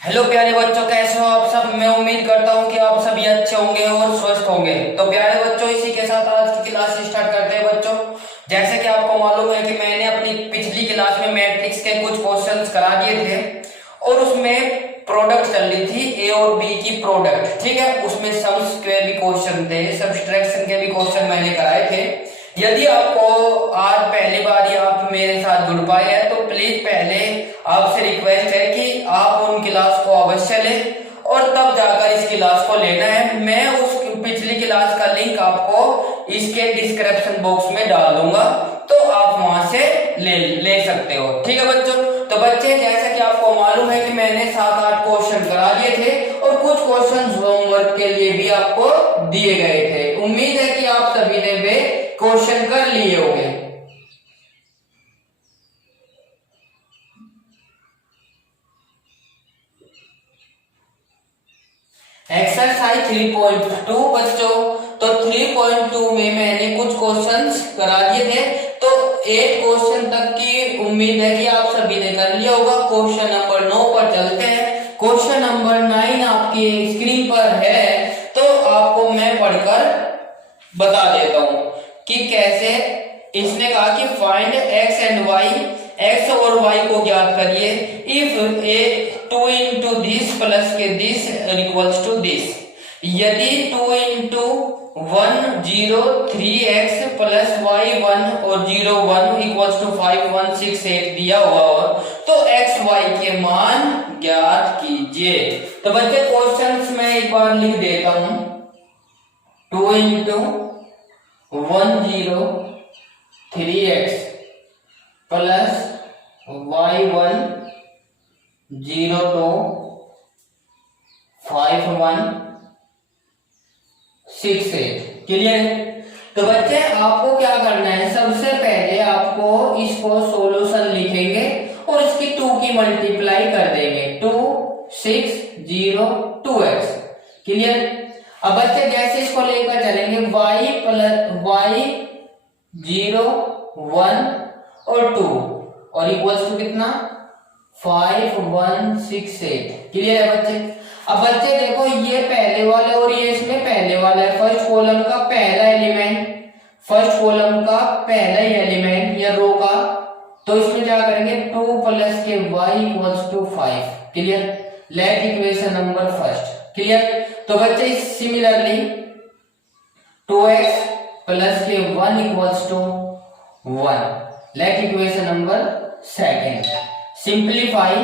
Hello प्यारे बच्चों, कैसे हो आप सब। मैं उम्मीद करता हूँ कि आप सभी अच्छे होंगे और स्वस्थ होंगे। तो प्यारे बच्चों, इसी के साथ आज की क्लास स्टार्ट करते हैं बच्चों। जैसे कि आपको मालूम है कि मैंने अपनी पिछली क्लास में मैट्रिक्स के कुछ क्वेश्चंस करा दिए थे और उसमें प्रोडक्ट चल रही थी, ए और बी की प्रोडक्ट। ठीक है, उसमें सम्स के भी क्वेश्चन थे, सब्सट्रैक्शन के भी क्वेश्चन मैंने कराए थे। यदि आपको आज पहली बार आप मेरे साथ जुड़ पाए हैं तो प्लीज पहले आपसे रिक्वेस्ट है कि आप उन क्लास को अवश्य लें और तब जाकर इस क्लास को लेना है। मैं उस पिछली क्लास का लिंक आपको इसके डिस्क्रिप्शन बॉक्स में डाल दूंगा, तो आप वहां से ले सकते हो। ठीक है बच्चों। तो बच्चे, जैसा कि आपको मालूम है कि मैंने 7-8 क्वेश्चन करा दिए थे और कुछ क्वेश्चन होमवर्क के लिए भी आपको दिए गए थे। उम्मीद है कि आप सभी ने वे क्वेश्चन कर लिए होंगे। एक्सरसाइज 3.2 बच्चों, तो 3.2 में मैंने कुछ क्वेश्चंस करा दिए थे, तो 8 क्वेश्चन तक की उम्मीद है कि आप सभी ने कर लिया होगा। क्वेश्चन नंबर 9 पर चलते हैं। क्वेश्चन नंबर 9 आपकी स्क्रीन पर है, तो आपको मैं पढ़कर बता देता हूं कि कैसे। इसने कहा कि find x and y, x और वाई को ज्ञात करिए if a 2 into this plus के दिस इक्वल्स टू दिस। यदि 2 into 1 0 3x प्लस वाई 1 और 0 1 इक्वल्स टू 5 1 6 8 दिया हुआ हो तो एक्स वाई के मान ज्ञात कीजिए। तो बच्चे, क्वेश्चंस में एक बार लिख देता हूं। 2 into 1 0 3x plus Y 1 0 2 5 1 6 8। Clear. तो बच्चे, आपको क्या करना है, सबसे पहले आपको इसको सॉल्यूशन लिखेंगे और इसकी 2 की मल्टीप्लाई कर देंगे। 2 6 0 2x। क्लियर। अब बच्चे, जैसे इसको लेकर चलेंगे y प्लस वाई 0 1 और 2 और इक्वल्स टू कितना 5 1 6 8। क्लियर है बच्चे। अब बच्चे देखो, ये पहले वाले और ये इसमें पहले वाला है। फर्स्ट कॉलम का पहला एलिमेंट, फर्स्ट कॉलम का पहला ही एलिमेंट या रो का, तो इसमें क्या करेंगे 2 प्लस के y equals to 5। Clear. Let equation number first. Clear. तो बच्चे, सिमिलरली 2x प्लस के 1 equals to 1। Let equation number second. Simplify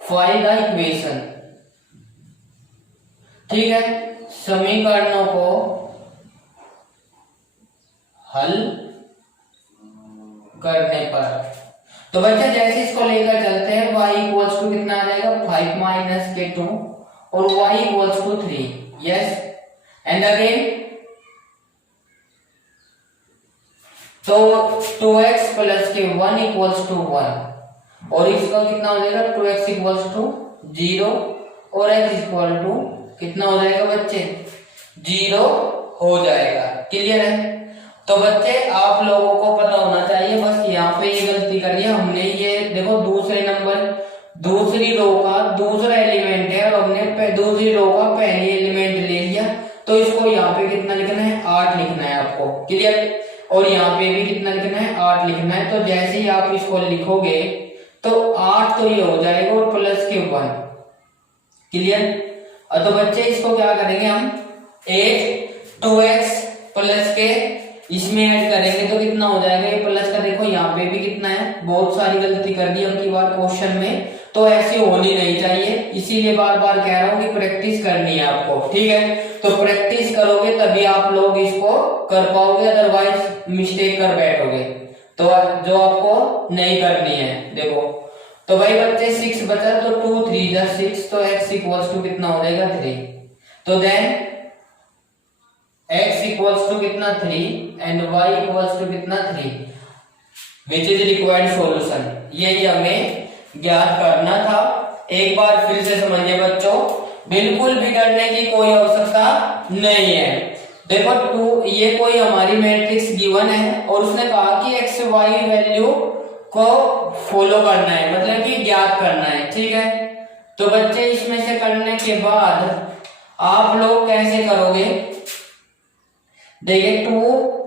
five the equation. ठीक है, समीकरणों को हल करने पर, तो बच्चा जैसे इसको लेकर चलते हैं, y इक्वल्स टू कितना आ जाएगा 5 माइनस के 2 और y equals to 3। Yes. And again तो 2x प्लस के 1 इक्वल्स टू 1 और इसका कितना हो जाएगा 2x इक्वल्स टू 0 और x इक्वल टू कितना हो जाएगा बच्चे 0 हो जाएगा। क्लियर है। तो बच्चे, आप लोगों को पता होना चाहिए, बस यहाँ पे ये गलती करिए हमने। ये देखो, दूसरे नंबर दूसरी रो का दूसरा एलिमेंट है और हमने दूसरी रो का पहली एलिमेंट ले लिया, तो इसको यहाँ पे कितना लिखना है 8 लिखना है आपको। क्लियर। और यहाँ पे भी कितना लिखना है 8 लिखना है। तो जैसे ही आप इसको लिखोगे तो 8 तो ये हो जाएगा और प्लस के 1। क्लियर। तो बच्चे, इसको क्या करेंगे हम 8 2x प्लस के इसमें ऐड करेंगे तो कितना हो जाएगा ये प्लस का। देखो यहाँ पे भी कितना है, बहुत सारी गलती कर दी हम की बार क्वेश्चन में, तो ऐसी होनी नहीं चाहिए। इसीलिए बार बार कह रहा हूँ कि प्रैक्टिस करनी है आपको। ठीक है। तो प्रैक्टिस करोगे तभी आप लोग इसको कर पाओगे, अदरवाइज मिस्टेक कर बैठोगे तो जो आपको नहीं करनी है। देखो, तो भाई बच्चे 6 बचा, तो 2 3 जा 6, तो x इक्वल्स टू कितना हो जाएगा 3। तो देन x इक्वल्स टू कितना 3 एंड y इक्वल्स टू कितना 3, विच इज रिक्वायर्ड सॉल्यूशन। यही हमें ज्ञात करना था। एक बार फिर से समझिए बच्चों, बिल्कुल भी डरने की कोई आवश्यकता नहीं है। देखो, 2 ये कोई हमारी मैट्रिक्स गिवन है और उसने कहा कि एक्स वाई वैल्यू को फॉलो करना है, मतलब कि ज्ञात करना है, ठीक है। तो बच्चे इसमें से करने के बाद आप लोग कैसे करोगे, देखिए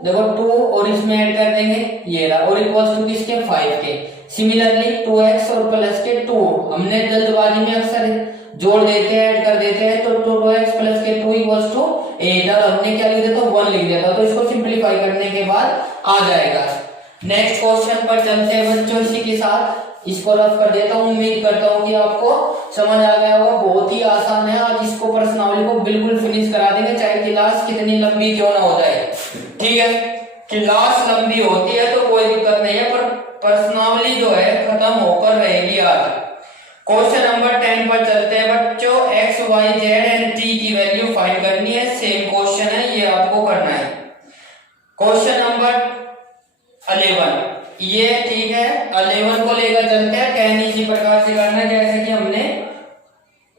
देखो 2 और इसमें ऐड कर देंगे ये रहा, और इक्वल्स टू किसके 5 के। सिमिलरली 2x और प्लस के 2, हमने जल्दबाजी में अक्सर जोड़ देते हैं, ऐड कर देते हैं, तो 2x प्लस के 2 इक्वल्स टू 8, और हमने क्या लिख दिया था 1 लिख दिया था, तो इसको सिंपलीफाई करने के बाद आ जाएगा। नेक्स्ट क्वेश्चन पर चलते हैं बच्चों, इसी के साथ इसको रफ कर देता हूँ। उम्मीद करता हूँ कि आपको समझ आ गया होगा, बहुत ही आसान है। आज इसको प्रश्नावली को बिल्कुल फिनिश करा देंगे, चाहे क्लास कितनी लंबी क्यों ना हो जाए, ठीक है। क्लास लंबी होती है तो कोई दिक्कत नहीं है, पर प्रश्नावली जो है खत्म होकर रहेगी आज। क्वेश्चन नंबर 10 पर चलते हैं बच्चों। x, y, z and t की वैल्यू फाइंड करनी है। सेम क्वेश्चन है, ये आपको करना है। क्वेश्चन नंबर 11 ये, ठीक है। 11 को लेकर चलते हैं। 10 इसी प्रकार से करना है जैसे कि हमने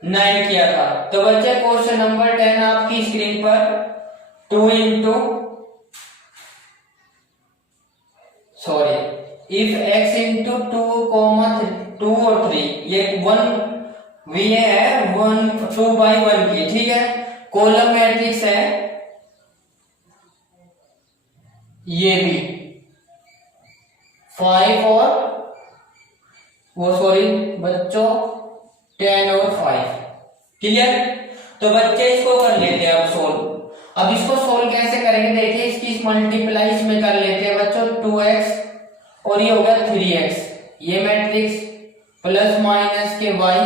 9 किया था। तो बच्चे क्वेश्चन नंबर 10 आपकी स्क्रीन पर 2 इंटू इफ x इंटू 2 और 3, ये 1 ये है 2/1 की, ठीक है। कॉलम मैट्रिक्स है ये भी 5 और बच्चों 10 और 5, क्लियर। तो बच्चे इसको कर लेते हैं अब सोल्व। अब इसको सोल्व कैसे करेंगे, देखिए इसकी मल्टीप्लाई इसमें कर लेते हैं बच्चों। 2x और ये होगा 3x, ये मैट्रिक्स प्लस माइनस के y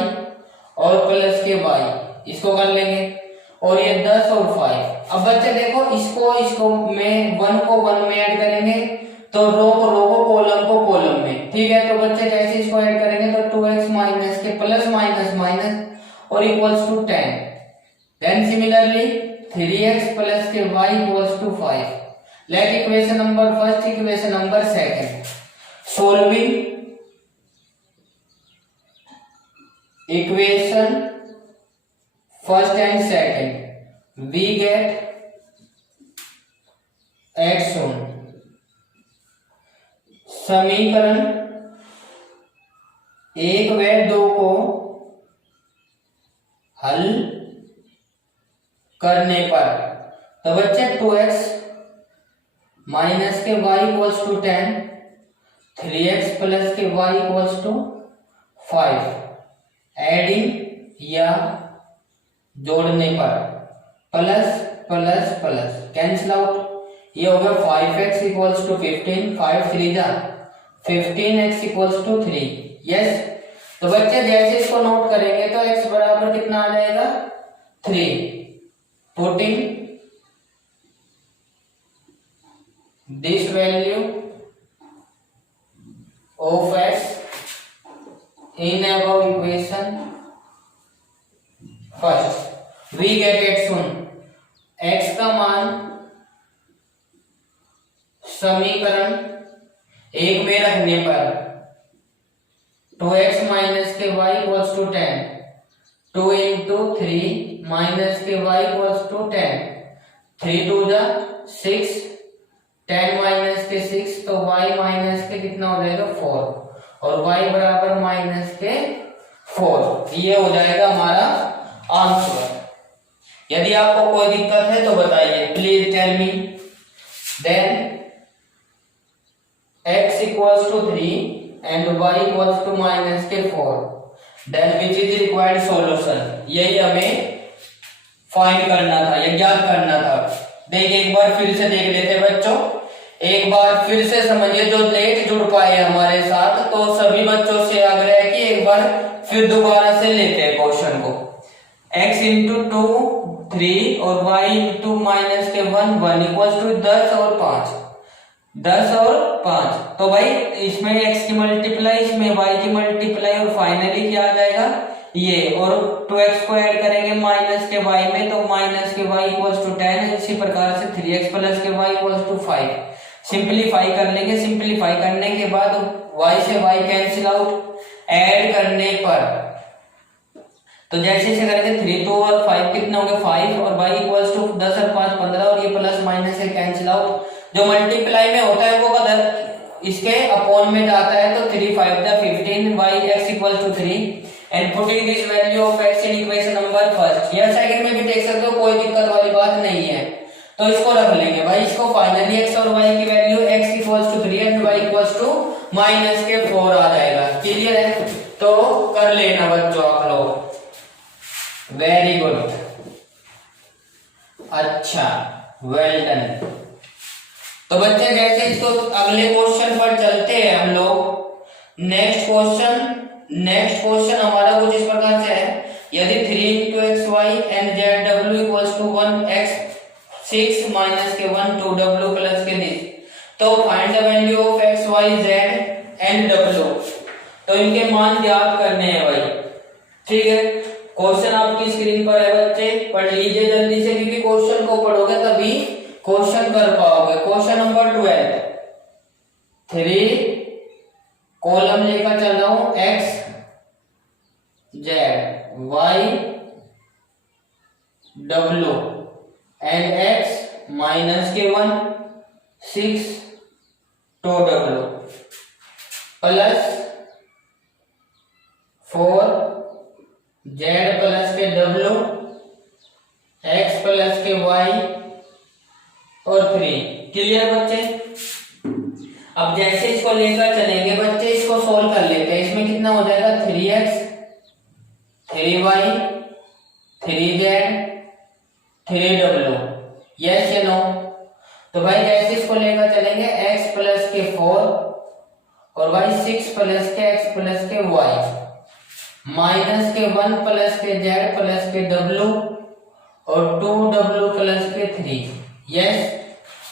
और प्लस के y, इसको कर लेंगे। और ये 10 और 5। अब बच्चे देखो इसको में 1 को 1 में ऐड करेंगे तो रो को कॉलम में, ठीक है। तो बच्चे जैसे इसको ऐड करेंगे तो 2x माइनस के प्लस माइनस माइनस और equals to 10। Then similarly 3x plus के y equals to 5। Let equation number first, equation number second. Solving equation first and second, we get x on. समीकरण 1 व 2 को हल करने पर, तो बच्चे 2x माइनस के y equals to 10, 3x plus के y इक्वल्स टू 5, एडिंग या जोड़ने पर plus plus plus cancel out, ये हो गया 5x इक्वल्स टू 15, 5 3 जा 15x इक्वल्स टू 3, यस। तो बच्चे जैसे इसको नोट करेंगे तो x बराबर कितना आ जाएगा 3, putting this value of x in above equation first, we get x on. x का मान समीकरण 1 में रखने पर 2x माइनस के y equals to 10, 2 into 3 minus के y इक्वल्स टू 10, 3 2 जा 6, 10 माइनस के 6 तो y माइनस के कितना हो जाएगा 4, और y बराबर माइनस के 4, ये हो जाएगा हमारा आंसर। यदि आपको कोई दिक्कत है तो बताइए, please tell me. Then x equals to 3 and y equals to minus के 4, then which is the required solution, यही हमें फाइंड करना था या ज्ञात करना था। देखिए एक बार फिर से देख लेते बच्चों, एक बार फिर से समझिए, जो लेट जुड़ पाए हमारे साथ तो सभी बच्चों से आग्रह है कि एक बार फिर दोबारा से लेते हैं क्वेश्चन को। x इंटू 2 3 और y इंटू माइनस के 1 1 इक्वल्स टू 10 और 5, 10 और 5। तो भाई इसमें x की मल्टीप्लाई, इसमें y की मल्टीप्लाई, और फाइनली क्या आ जाएगा ये, और 2x को ऐड करेंगे माइनस के y में तो माइनस के y इक्वल्स टू 10। इसी प्रकार से 3x प्लस के y इक्वल्स टू 5। सिंपलीफाई कर लेंगे, सिंपलीफाई करने के बाद y से y कैंसिल आउट, ऐड करने पर तो जैसे इसे करेंगे 3 2 और 5 कितना हो गया 5, और y इक्वल्स टू 10 और 5 15, और ये प्लस माइनस से कैंसिल आउट। जो मल्टीप्लाई में होता है वो इसके अपॉन में जाता है तो 3 5 the 15 y x equal to 3 and putting this value of x in equation number first या सेकंड में भी देख सकते हो, कोई दिक्कत वाली बात नहीं है। तो इसको रख लेंगे भाई, इसको फाइनली x और y की value x equals to 3 and y equals to -4 आ जाएगा। क्लियर है? तो कर लेना बच्चों आप लोग, वेरी गुड, अच्छा, वेल डन। तो बच्चे जैसे इसको अगले क्वेश्चन पर चलते हैं हम लोग। नेक्स्ट क्वेश्चन हमारा कुछ इस प्रकार से है, यदि 3 × xy and zw equals to 1x 6 - के 1 2w प्लस के दिस, तो find the value of x y z and w। तो इनके मान ज्ञात करने हैं भाई, ठीक है। क्वेश्चन आपकी स्क्रीन पर है बच्चे, पढ़ लीजिए जल्दी से, क्योंकि क्वेश्चन को पढ़ोगे तभी क्वेश्चन कर पाओगे। क्वेश्चन नंबर 12, 3 कॉलम लेकर चल रहा हूं, x z y w and x के 1 6 2w प्लस 4 z प्लस के w x प्लस के y और 3। क्लियर बच्चे? अब जैसे इसको लेकर चलेंगे बच्चे, इसको सोल्व कर लेते हैं। इसमें कितना हो जाएगा, 3x 3y 3z 3w, yes या नो? तो भाई जैसे इसको लेकर चलेंगे, x प्लस के 4 और y 6 प्लस के x प्लस के y माइनस के 1 प्लस के z प्लस के w और 2w प्लस के 3, यस।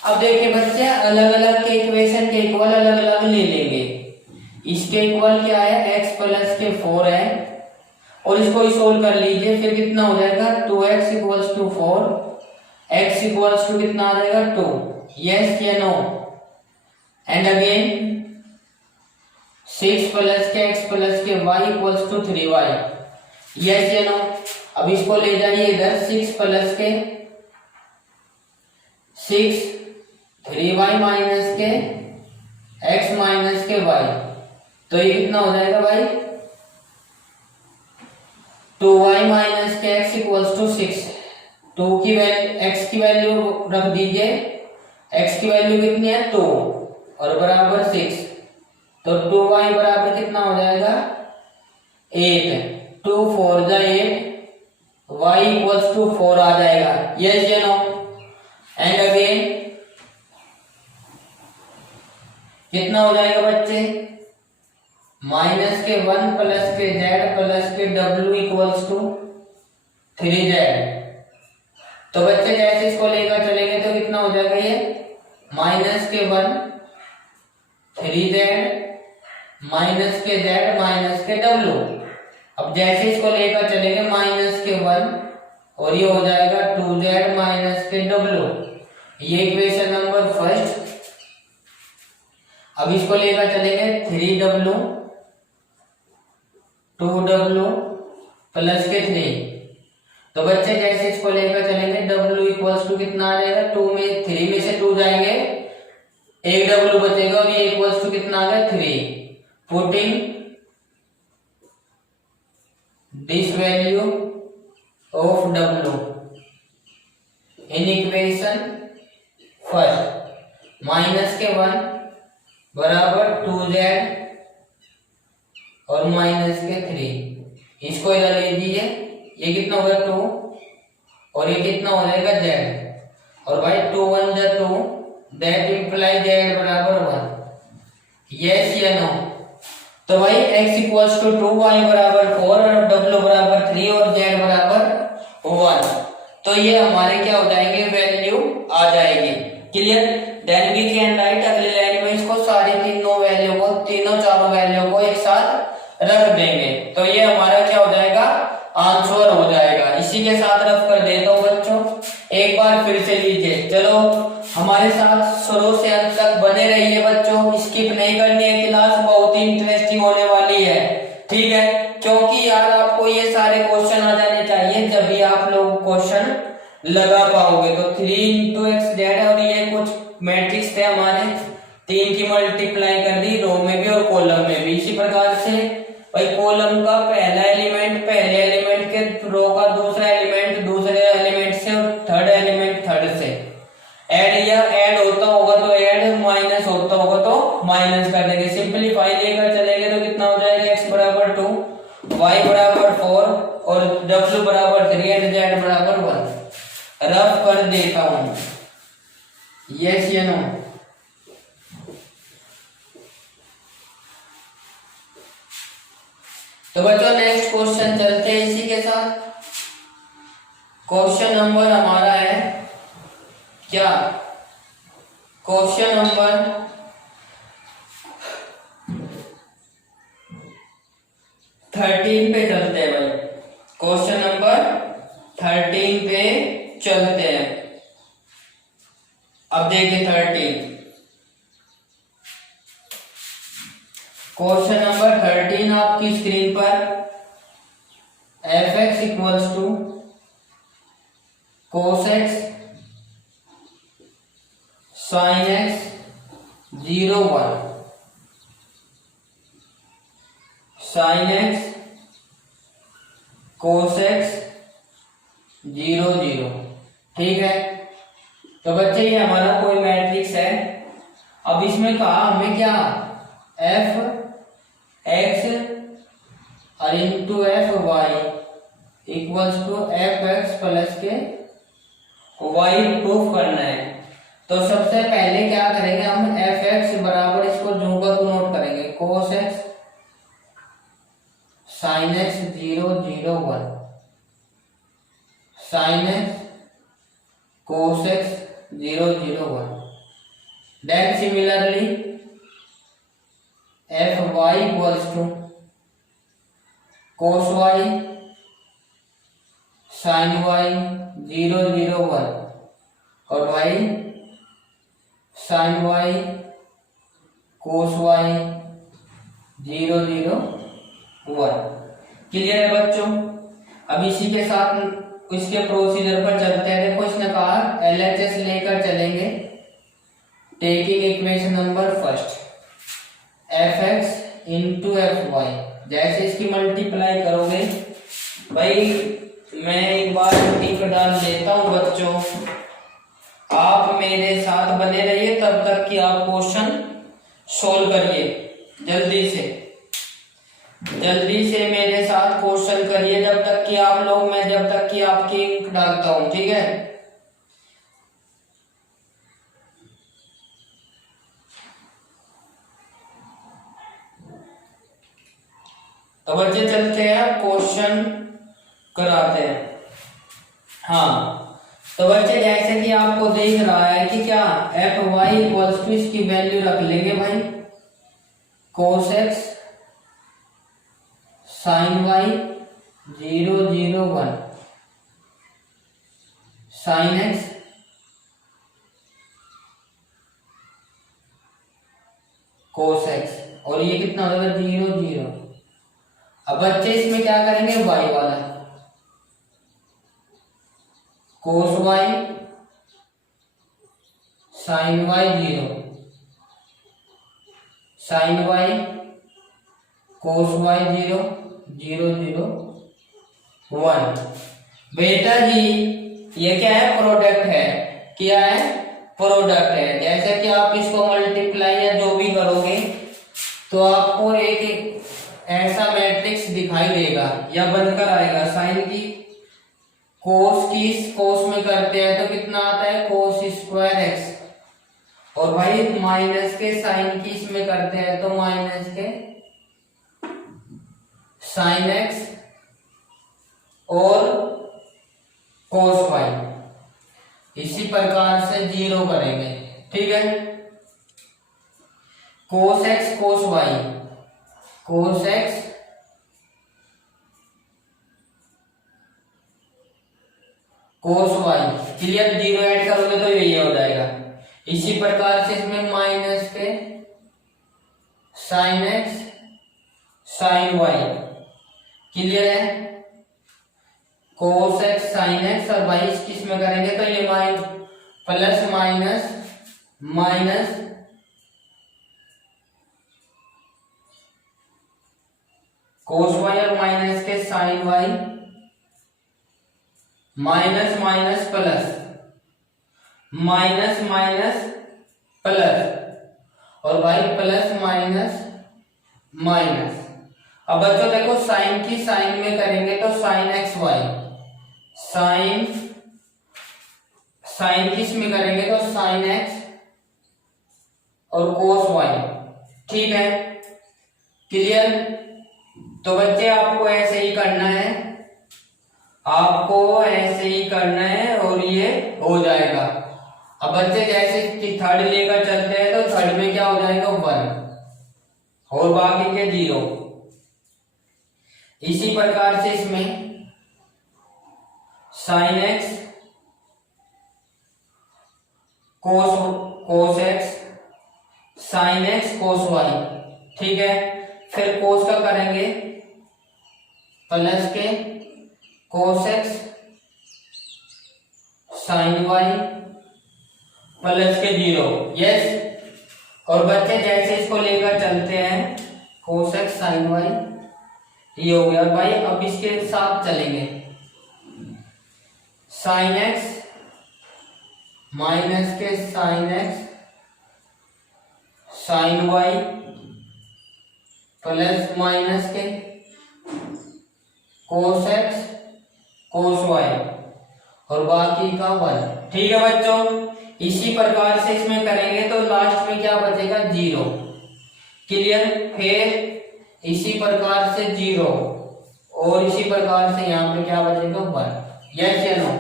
अब देखिए बच्चे, अलग अलग के इक्वेशन के इक्वल अलग अलग ले लेंगे। इसके इक्वल क्या है, x प्लस के 4 है, और इसको ही सोल्व कर लीजिए, फिर कितना हो जाएगा, 2x equals to 4, x equals to कितना आ जाएगा, 2, यस या नो? एंड अगेन 6 प्लस के x प्लस के y equals to 3y, yes या नो? अब इसको ले जाइए इधर, 6 प्लस के 6 3y माइनस के x माइनस के y, तो ये कितना हो जाएगा भाई, 2y माइनस के x इक्वल्स टू 6। 2 की वैल्यू, x की वैल्यू रख दीजिए, x की वैल्यू कितनी है, 2 और बराबर 6, तो 2y बराबर कितना हो जाएगा, 8, 2 4 जा 8, y इक्वल्स टू 4 आ जाएगा, यस या नो? एंड अगेन कितना हो जाएगा बच्चे, माइनस के 1 प्लस के z प्लस के w इक्वल्स टू 3z। तो बच्चे जैसे इसको लेकर चलेंगे तो कितना हो जाएगा, ये माइनस के 1 3z माइनस के z माइनस के w। अब जैसे इसको लेकर चलेंगे, माइनस के 1 और ये हो जाएगा 2z माइनस के w, ये इक्वेशन नंबर फर्स्ट। अब इसको लेकर चलेंगे, 3w 2w प्लस के 3। तो बच्चे जैसे इसको लेकर चलेंगे, w इक्वल्स टू कितना आ जाएगा, 2 में 3 में से 2 जाएंगे, एक w बचेगा और ये इक्वल्स टू कितना आ गया, 3। Putting this value of w in equation first, minus के 1 बराबर 2z और माइनस के 3, इसको इधर ले दीजिए, ये कितना होगा, 2 और ये कितना हो जाएगा, z, और भाई 2 1 जा 2, दैट इंप्लाई z बराबर 1, यस या नो? तो भाई x इक्वल्स टू 2, y बराबर 4 और w बराबर 3 और z बराबर 1, तो ये हमारे क्या हो जाएंगे, वैल्यू आ जाएगी। Clear? Then we can write, अगले लाइन में इसको सारी तीनों वैल्यू को, तीनों चारों वैल्यू को एक साथ रख देंगे, तो ये हमारा क्या हो जाएगा, आंसर हो जाएगा। इसी के साथ रफ कर देता हूँ बच्चों, एक बार फिर से लीजिए। चलो हमारे साथ शुरू से अंत तक बने रहिए बच्चों, स्किप नहीं करनी है, क्लास बहुत ही इंटरेस्टिंग होने वाली है, ठीक है? क्योंकि यार आपको ये सारे क्वेश्चन आ जाने चाहिए, जब भी आप लोग क्वेश्चन लगा पाओगे। तो 3 × x z और ये कुछ मैट्रिक्स थे हमारे, 3 की मल्टीप्लाई कर दी रो में भी और कॉलम में भी। इसी प्रकार से भाई कॉलम का पहला एलिमेंट पहले एलिमेंट के, रो का दूसरा एलिमेंट दूसरे एलिमेंट से और थर्ड एलिमेंट थर्ड से ऐड, या ऐड होता होगा तो ऐड, माइनस होता होगा तो माइनस कर देंगे। सिंपलीफाई लेकर चलेंगे तो कितना हो जाएगा, x बराबर 2, y बराबर 4 और w बराबर 3 एंड z बराबर 1। रफ कर देता हूं, यस या नो। तो बच्चों नेक्स्ट क्वेश्चन चलते हैं इसी के साथ। क्वेश्चन नंबर हमारा है क्या, क्वेश्चन नंबर 13 पे चलते हैं भाई। क्वेश्चन नंबर 13 पे चलते हैं। अब देखिए 13, क्वेश्चन नंबर 13 आपकी स्क्रीन पर, f x equals to cos x sign x 0 1, sine x cos x 0 0। ठीक है, तो बच्चे ये हमारा कोई मैट्रिक्स है। अब इसमें कहा हमें क्या, एफ एक्स और into f y equals to f x plus के वाई प्रूफ करना है। तो सबसे पहले क्या करेंगे हम, एफ एक्स बराबर इसको जो का तो नोट करेंगे, cos x sign x 0 0 1, sine x cos x 0 0 1। Then similarly f y equals to cos y sign y 0 0 1 और y sign y cos y 0 0 1। Clear है बच्चों। अब इसी के साथ इसके प्रोसीजर पर चलते हैं। देखो इसने कहा LHS लेकर चलेंगे, taking equation number first f x into f y. जैसे इसकी मल्टीप्लाई करोगे भाई, मैं एक बार टिक डाल देता हूं बच्चों, आप मेरे साथ बने रहिए तब तक कि आप क्वेश्चन सोल्व करिए। जल्दी से मेरे साथ क्वेश्चन करिए जब तक कि आप लोग, मैं जब तक कि आपकी इंक डालता हूं, ठीक है। तो बच्चे चलते हैं क्वेश्चन कराते हैं। हाँ, तो बच्चे जैसे कि आपको देख रहा है कि क्या एफ वाई इक्वल्स टू, इसकी वैल्यू रख लेंगे भाई cos x sign y 0 0 1, sine x cos x, और ये कितना हो जाएगा 0 0। अब बच्चे इसमें क्या करेंगे, वाई वाला cos y sign y 0, sin y cos y 0 0 0 1। बेटा जी ये क्या है, प्रोडक्ट है। क्या है, प्रोडक्ट है। जैसे कि आप इसको मल्टीप्लाई या जो भी करोगे तो आपको एक ऐसा मैट्रिक्स दिखाई देगा या बनकर आएगा। साइन की कोस की कोस में करते हैं तो कितना आता है, कोस स्क्वायर एक्स, और भाई माइनस के साइन की इसमें करते हैं तो माइनस के साइन एक्स और कोस वाई। इसी प्रकार से 0 करेंगे, ठीक है। Cos x cos Y, cos x cos Y, clear. 0 add करोगे तो यही हो जाएगा। इसी प्रकार से इसमें माइनस के sine x sign y, clear है। कोस एक्स साइन एक्स और वाई किस में करेंगे तो ये plus minus minus cos y और माइनस के sine y, minus minus plus, minus minus plus, और भाई प्लस माइनस माइनस। अब बच्चों देखो साइन की साइन में करेंगे तो sine x y, sine sine किस में करेंगे तो साइन एक्स और कोस वाई। ठीक है, क्लियर। तो बच्चे आपको ऐसे ही करना है, आपको ऐसे ही करना है और ये हो जाएगा। अब बच्चे जैसे थर्ड लेकर चलते हैं तो थर्ड में क्या हो जाएगा 1 और बाकी के 0। इसी प्रकार से इसमें sin x cos x, sign x cos y. ठीक है, फिर कोस का करेंगे plus k cos x sign y plus k 0। Yes. और बच्चे जैसे इसको लेकर चलते हैं कोस एक्स साइन वाई, ये हो गया भाई। अब इसके साथ चलेंगे साइन एक्स माइनस के sine x sign y plus minus के कोस एक्स कोस वाई और बाकी का 1। ठीक है बच्चों, इसी प्रकार से इसमें करेंगे तो लास्ट में क्या बचेगा 0। क्लियर। फिर इसी प्रकार से 0 और इसी प्रकार से यहाँ पे क्या बचेगा 1। यस या नो।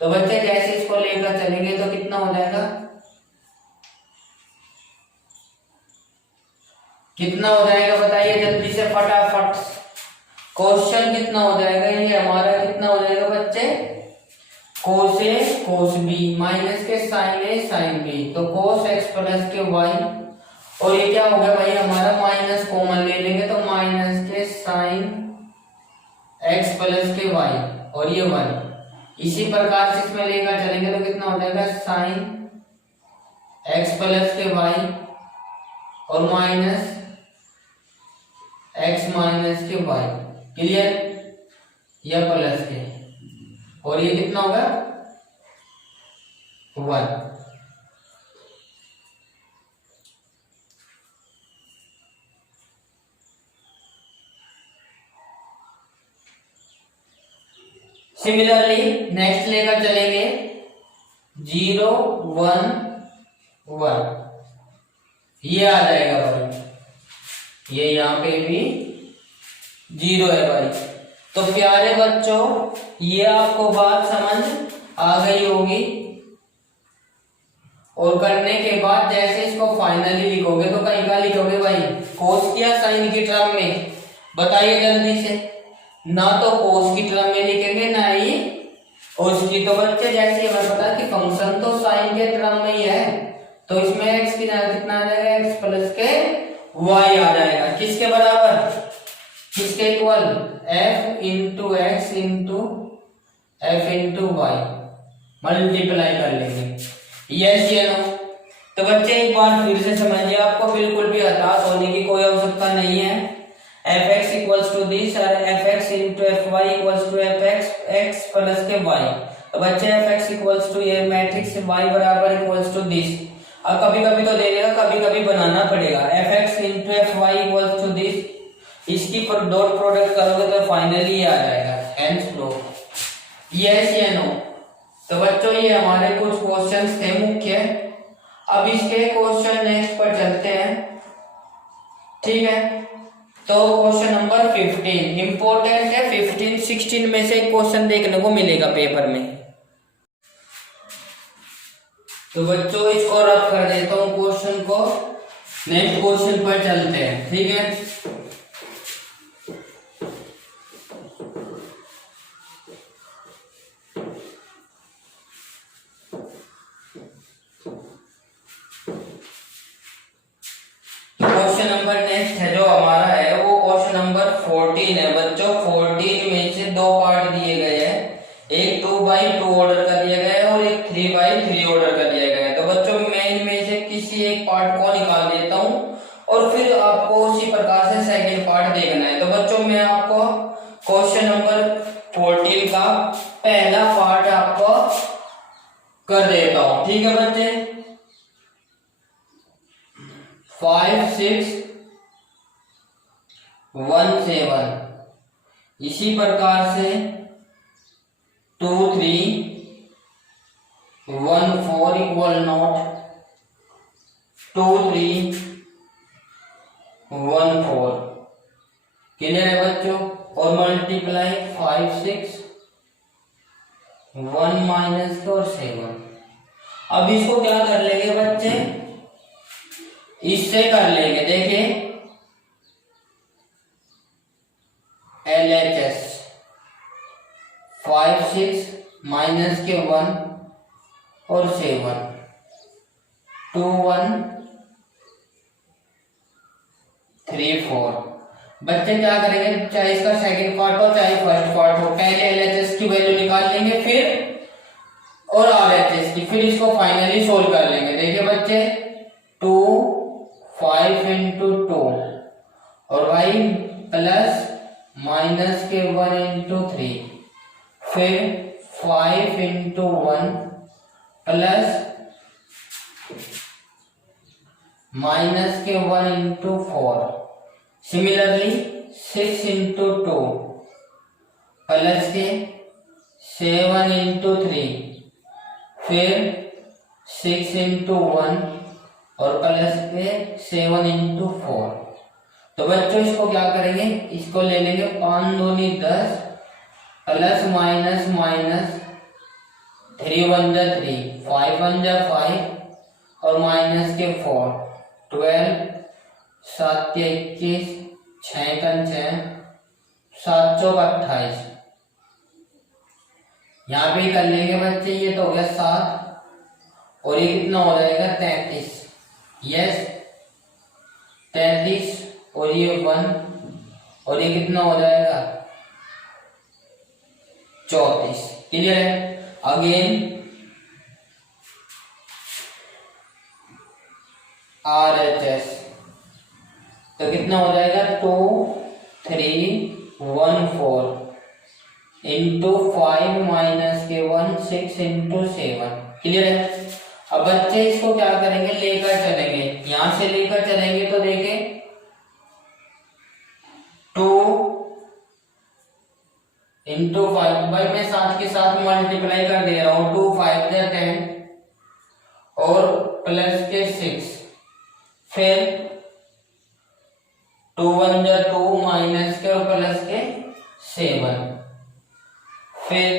तो बच्चे जैसे इसको लेकर चलेंगे तो कितना हो जाएगा, कितना हो जाएगा बताइए जल्दी से फटाफट। क्वेश्चन कितना हो जाएगा, ये हमारा कितना हो जाएगा बच्चे, कोस ए कोस बी माइनस के साइन ए साइन बी, तो कोस एक्स प्लस के वाई, और ये क्या होगा भाई हमारा माइनस कॉमन ले लेंगे तो माइनस के साइन एक्स प्लस के वाई और ये 1। इसी प्रकार से इसमें लेकर चलेंगे तो कितना हो जाएगा साइन एक्स प्लस के वाई और माइनस एक्स माइनस के वाई। क्लियर, या प्लस के, और ये कितना होगा 1। सिमिलरली नेक्स्ट लेकर चलेंगे 0 1 1, ये आ जाएगा भाई, ये यहाँ पे भी 0 है भाई। तो प्यारे बच्चों ये आपको बात समझ आ गई होगी, और करने के बाद जैसे इसको फाइनली लिखोगे तो कहीं का लिखोगे भाई, कोस की या साइन की टर्म में, बताइए जल्दी से। ना तो कोस की टर्म में लिखेंगे ना ही उसकी। तो बच्चे जैसे हमें पता कि फंक्शन तो साइन के टर्म में ही है, तो इसमें एक्स की कितना आ जाएगा, एक्स प्लस के वाई आ जाएगा। किसके बराबर, किसके equal, f into x into f into y, multiply कर लेंगे। यस या नो। तो बच्चे एक बार फिर से समझिए, आपको बिल्कुल भी हताश होने की कोई आवश्यकता नहीं है। F x equals to this और f x into f y equals to f x x plus के वाई। तो बच्चे एफ एक्स इक्वल्स टू ये मैट्रिक्स वाई बराबर इक्वल्स टू दिस। अब कभी कभी तो दे देगा, कभी कभी बनाना पड़ेगा। F x into f y equals to this, इसकी डॉट प्रोडक्ट करोगे तो फाइनली आ जाएगा, हेंस प्रूफ। यस या नो। तो बच्चों ये हमारे कुछ क्वेश्चंस थे मुख्य। अब इसके क्वेश्चन नेक्स्ट पर चलते हैं। ठीक है, तो क्वेश्चन नंबर 15 इंपॉर्टेंट है। 15 16 में से एक क्वेश्चन देखने को मिलेगा पेपर में। तो बच्चों इसको रख कर देता हूं क्वेश्चन को, नेक्स्ट क्वेश्चन पर चलते हैं। ठीक है, क्वेश्चन नंबर नेक्स्ट है जो हमारा है वो क्वेश्चन नंबर 14 है बच्चों। 14 में से दो पार्ट दिए गए हैं, एक 2/2 ऑर्डर का दिया गया है और एक 3/3 ऑर्डर का दिया गया है। तो बच्चों मैं इनमें से किसी एक पार्ट को निकाल देता हूं और फिर आपको उसी प्रकार से सेकंड पार्ट देखना है। तो बच्चों मैं क्वेश्चन नंबर 14 का पहला पार्ट आपको कर देता हूं, ठीक है बच्चे। 5 6 1 7, इसी प्रकार से 2 3 1 4 इक्वल नॉट 2 3 1 4। क्लियर है बच्चों। और मल्टीप्लाई 5 6 1 माइनस और 7। अब इसको क्या कर लेंगे बच्चे, इससे कर लेंगे। देखिए LHS 5 6 माइनस के 1 और 7 2 1 3 4। बच्चे क्या करेंगे, चाहे इसका सेकंड पार्ट हो चाहे फर्स्ट पार्ट हो, पहले LHS की वैल्यू निकाल लेंगे फिर और RHS की, फिर इसको फाइनली सोल्व कर लेंगे। देखिए बच्चे 2 5 into 2 और भाई प्लस माइनस के 1 into 3, फिर 5 into 1 प्लस माइनस के 1 into 4। सिमिलरली 6 into 2 प्लस के 7 into 3, फिर 6 into 1 और प्लस के 7 into 4। तो बच्चों इसको क्या करेंगे, इसको ले लेंगे 5 दूनी 10 प्लस माइनस माइनस 3 1 जा 3 5 1 जा 5 और माइनस के 4 12 7 के 21 6 का 6 7 चौक 28। यहाँ पे कर लेंगे बच्चे, ये तो हो गया 7 और ये कितना हो जाएगा 33। यस 33 और ये 1 और ये कितना हो जाएगा 34। क्लियर है। अगेन RHS तो कितना हो जाएगा 2 3 1 4 इंटू 5 माइनस के 1 6 इंटू 7। क्लियर है। अब बच्चे इसको क्या करेंगे, लेकर चलेंगे, यहां से लेकर चलेंगे तो देखें 2 इंटू 5, भाई मैं 7 के साथ मल्टीप्लाई कर दे रहा हूं, 2 5 10 और प्लस के 6, फिर 2 1 2 माइनस के और प्लस के 7, फिर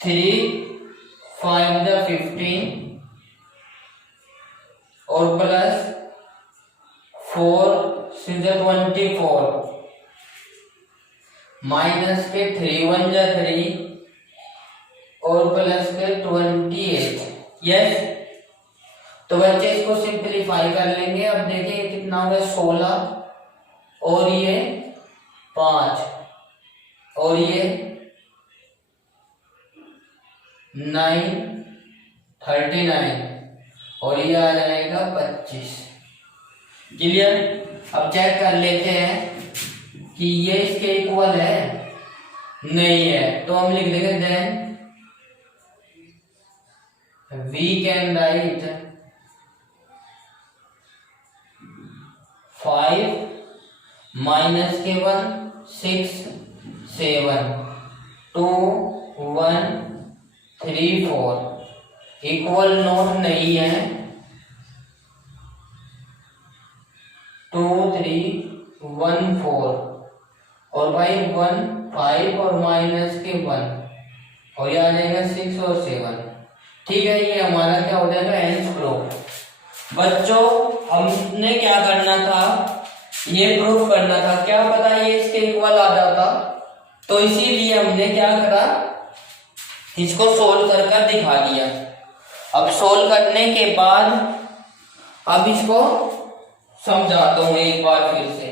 3 5 15 और प्लस 4 24 माइनस के 3 1 3 और प्लस के 28। यस तो बच्चे इसको सिंपलीफाई कर लेंगे। अब देखिए कितना होगा 16 और ये 5 और ये 9 39 और ये आ जाएगा 25। क्लियर। अब चेक कर लेते हैं कि ये इसके इक्वल है, नहीं है, तो हम लिख देंगे then we can write 5 minus के 1 6 7 2 1 3 4 इक्वल नोट नहीं है 2 3 1 4 और भाई 1 5 और माइनस के 1 और ये आ जाएगा 6 और 7। ठीक है, ये हमारा क्या हो जाएगा एंस प्रूफ। बच्चों हमने क्या करना था, ये प्रूफ करना था, क्या पता ये इसके इक्वल आ जाता, तो इसीलिए हमने क्या करा, इसको सोल्व कर कर दिखा दिया। अब सोल्व करने के बाद अब इसको समझाता हूं एक बार फिर से।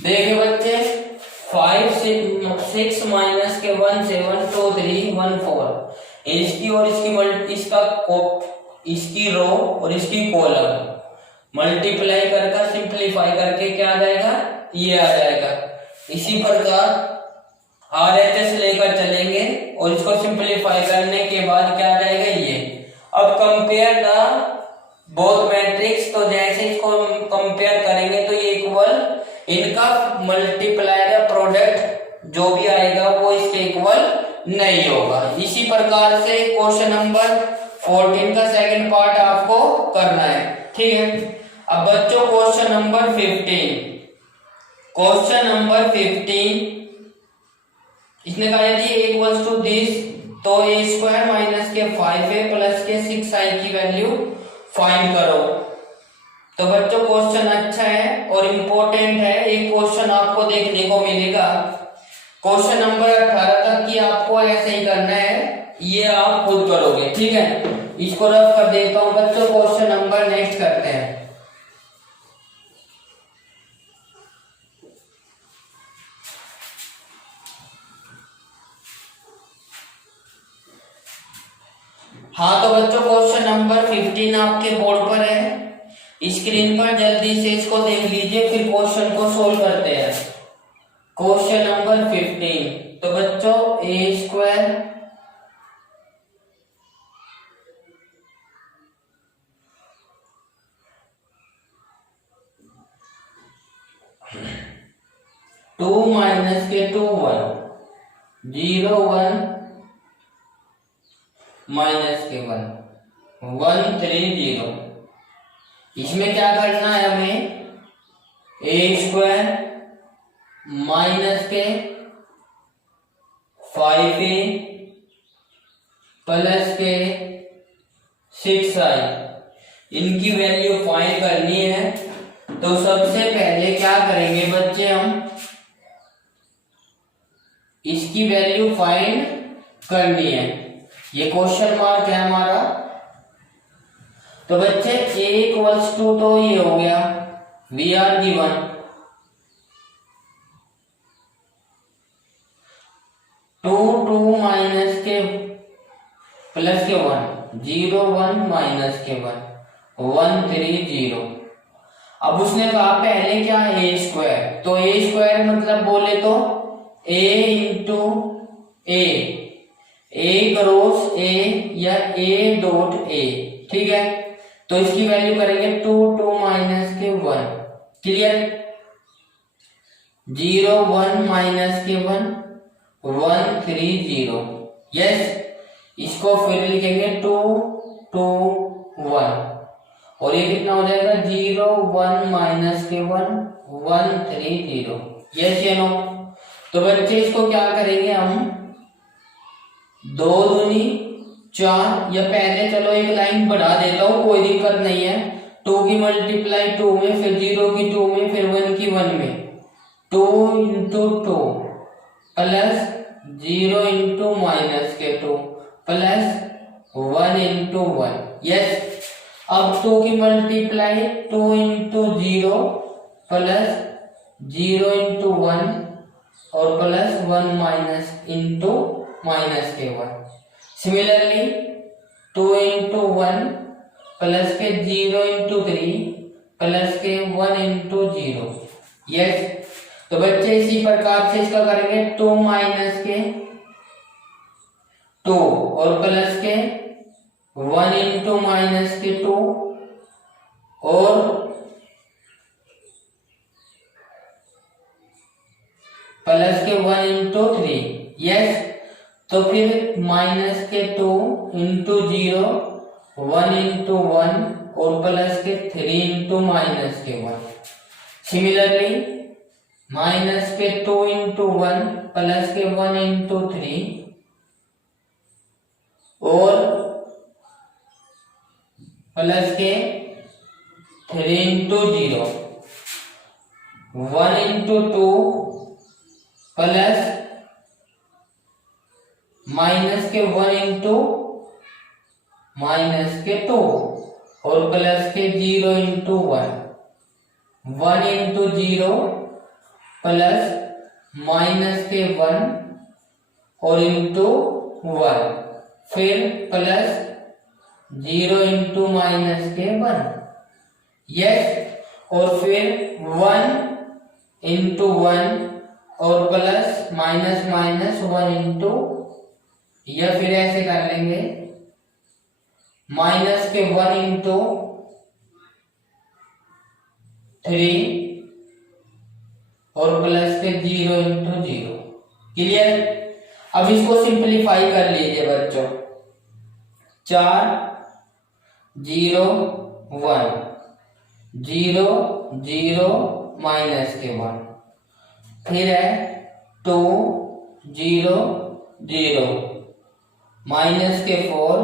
देखिए बच्चे 5 6 माइनस के 1 7 2 3 1 4 इसकी और इसकी रो और इसकी कॉलम मल्टीप्लाई कर सिंप्लीफाई करके क्या आ जाएगा, ये आ जाएगा इसी प्रकार RHS लेकर चलेंगे और इसको सिंपलीफाई करने के बाद क्या आ जाएगा ये। अब कंपेयर द बोथ मैट्रिक्स, तो जैसे इसको कंपेयर करेंगे तो ये इक्वल, इनका मल्टीप्लाई द प्रोडक्ट जो भी आएगा वो इसके इक्वल नहीं होगा। इसी प्रकार से क्वेश्चन नंबर 14 का सेकंड पार्ट आपको करना है, ठीक है। अब बच्चों क्वेश्चन नंबर 15, क्वेश्चन नंबर 15 इसने कहा यदि a इक्वल्स टू दिस, तो a स्क्वायर माइनस के 5a प्लस के 6i की वैल्यू फाइंड करो। तो बच्चों क्वेश्चन अच्छा है और इम्पोर्टेंट है, एक क्वेश्चन आपको देखने को मिलेगा। क्वेश्चन नंबर 18 तक की आपको ऐसे ही करना है, ये आप खुद करोगे, ठीक है। इसको रफ कर देता हूं बच्चों, क्वेश्चन नंबर नेक्स्ट करते हैं। हाँ तो बच्चों क्वेश्चन नंबर 15 आपके बोर्ड पर है, स्क्रीन पर जल्दी से इसको देख लीजिए, फिर क्वेश्चन को सोल्व करते हैं। क्वेश्चन नंबर 15, तो बच्चों a स्क्वायर टू माइनस के 2 1 0 1 माइनस के 1 1 3 0। इसमें क्या करना है हमें, a स्क्वायर माइनस के 5a प्लस के 6i इनकी वैल्यू फाइंड करनी है। तो सबसे पहले क्या करेंगे बच्चे, हम इसकी वैल्यू फाइंड करनी है। ये क्वेश्चन मार्क है हमारा। तो बच्चे a इक्वल्स टू, तो ये हो गया वी आर गिवन 2 माइनस के प्लस के 1 0 1 माइनस के 1 1 3 0। अब उसने कहा पहले क्या a स्क्वायर, तो a स्क्वायर मतलब बोले तो a into a cross a या a डॉट a, ठीक है। तो इसकी वैल्यू करेंगे 2 माइनस के 1, क्लियर। 0 1 माइनस के 1 1 3 0, यस। इसको फिर लिखेंगे 2 2 1 और ये कितना हो जाएगा 0 1 माइनस के 1 1 3 0, यस या नो। तो बच्चे इसको क्या करेंगे हम, 2 दूनी 4, या पहले चलो एक लाइन बढ़ा देता हूँ, कोई दिक्कत नहीं है। 2 की मल्टीप्लाई 2 में, फिर 0 की 2 में, फिर 1 की 1 में, 2 इंटू 2 प्लस 0 इंटू माइनस के 2 प्लस 1 इंटू 1, यस। अब 2 की मल्टीप्लाई 2 इंटू 0 प्लस 0 इंटू 1 और प्लस 1 माइनस इंटू माइनस के 1। Similarly 2 into 1 plus k 0 into 3 plus के 1 इंटू 0, यस। तो बच्चे इसी प्रकार से इसका करेंगे 2 माइनस के 2 और प्लस के 1 इंटू माइनस के 2 और प्लस के 1 इंटू 3, यस। तो फिर माइनस के 2 इंटू 0 1 इंटू 1 और प्लस के 3 इंटू माइनस के 1। सिमिलरली माइनस के 2 इंटू 1 प्लस के 1 इंटू 3 और प्लस के 3 इंटू 0 1 इंटू 2 प्लस माइनस के 1 इंटू माइनस के 2 और plus k 0 into 1 1 into 0 plus minus के 1 और इंटू 1 फिर प्लस 0 इंटू माइनस के 1, यस। और फिर 1 इंटू 1 और प्लस माइनस माइनस 1 इंटू, या फिर ऐसे कर लेंगे माइनस के 1 इंटू 3 और प्लस के 0 इंटू 0। क्लियर? अब इसको सिंपलीफाई कर लीजिए बच्चों। 4 0 1 0 0 माइनस के 1, फिर है 2 0 0 माइनस के 4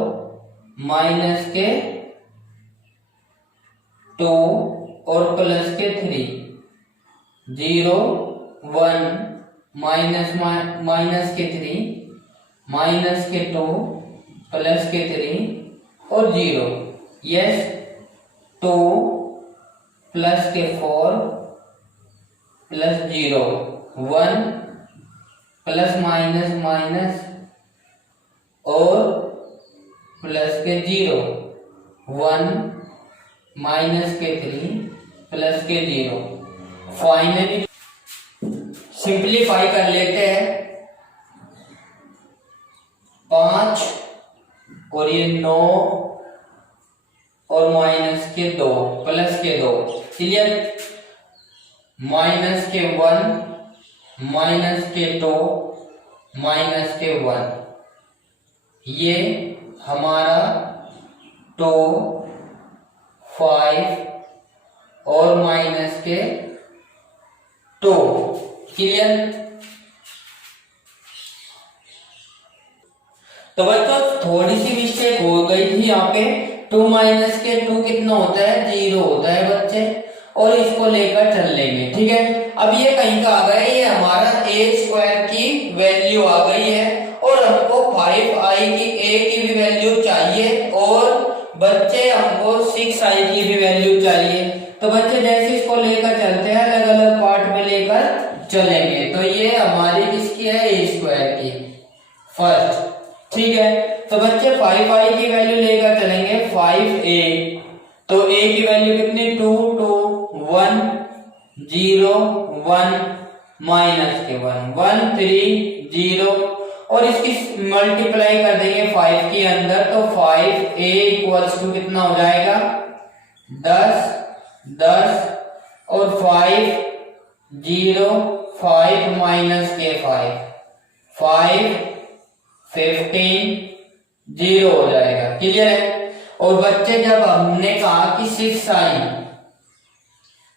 माइनस के 2 और प्लस के 3, 0 1 माइनस के 3 माइनस के 2 प्लस के 3 और 0। यस, 2 प्लस के 4 प्लस 0 1 प्लस माइनस माइनस और प्लस के 0 1 माइनस के 3 प्लस के 0। फाइनली सिंपलीफाई कर लेते हैं। 5 और ये 9 और माइनस के 2 प्लस के 2। क्लियर? माइनस के 1 माइनस के 2 माइनस के 1, ये हमारा 2 5 और माइनस के 2। क्लियर? तो बच्चों थोड़ी सी मिस्टेक हो गई थी यहाँ पे। 2 माइनस के 2 कितना होता है? 0 होता है बच्चे, और इसको लेकर चल लेंगे। ठीक है, अब ये कहीं का आ गया, ये हमारा a स्क्वायर की वैल्यू आ गई है, और हमको 5i की a की भी वैल्यू चाहिए, और बच्चे हमको 6i की भी वैल्यू चाहिए। तो बच्चे जैसे इसको लेकर चलते हैं, अलग अलग पार्ट में लेकर चलेंगे। तो ये हमारी किसकी है? a स्क्वायर की फर्स्ट। ठीक है, तो बच्चे 5i की वैल्यू लेकर चलेंगे 5a। तो a की वैल्यू कितनी? 2 2 1 0 1 माइनस के 1 1 3 0, और इसकी मल्टीप्लाई कर देंगे 5 के अंदर। तो 5a इक्वल्स टू कितना हो जाएगा? 10 10 और 5 0 5 माइनस के 5 15 0 हो जाएगा। क्लियर है? और बच्चे जब हमने कहा कि 6i,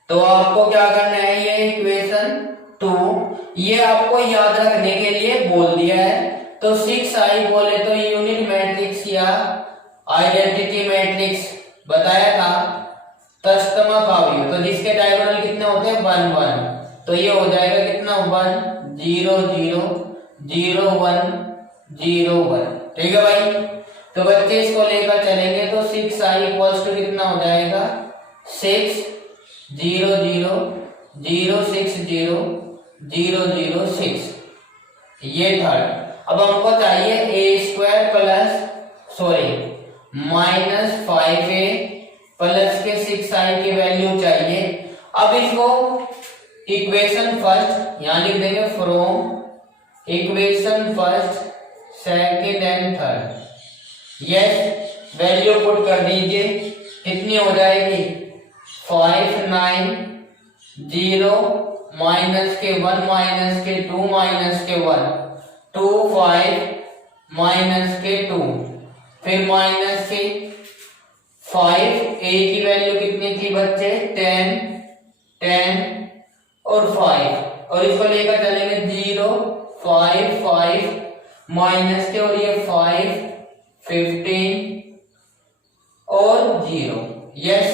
तो आपको क्या करना है? ये इक्वेशन 2, ये आपको याद रखने के लिए बोल दिया है। तो 6i बोले तो यूनिट मैट्रिक्स या आइडेंटिटी मैट्रिक्स बताया था, तस्तमा काव्य। तो जिसके डायगोनल कितने होते हैं? 1 1। तो ये हो जाएगा कितना? 1 0 0 0 1 0 1। ठीक है भाई? तो बच्चे इसको लेकर चलेंगे, तो 6i इक्वल्स टू कितना हो जाएगा? 6 0 0 0 6 0 0 0 6। ये थर्ड। अब हमको चाहिए a square plus minus 5a plus के 6i की वैल्यू चाहिए। अब इसको इक्वेशन फर्स्ट यहां लिख देंगे, from equation first second and third. Yes, value put कर दीजिए। कितनी हो जाएगी? 5 9 0 माइनस के 1 माइनस के 2 माइनस के 1 2 5 माइनस के 2, फिर माइनस के 5। a की वैल्यू कितनी थी बच्चे? 10 10 और 5, और इसको लेकर चलेंगे 0 5 5 माइनस के, और ये 5 15 और 0। यस,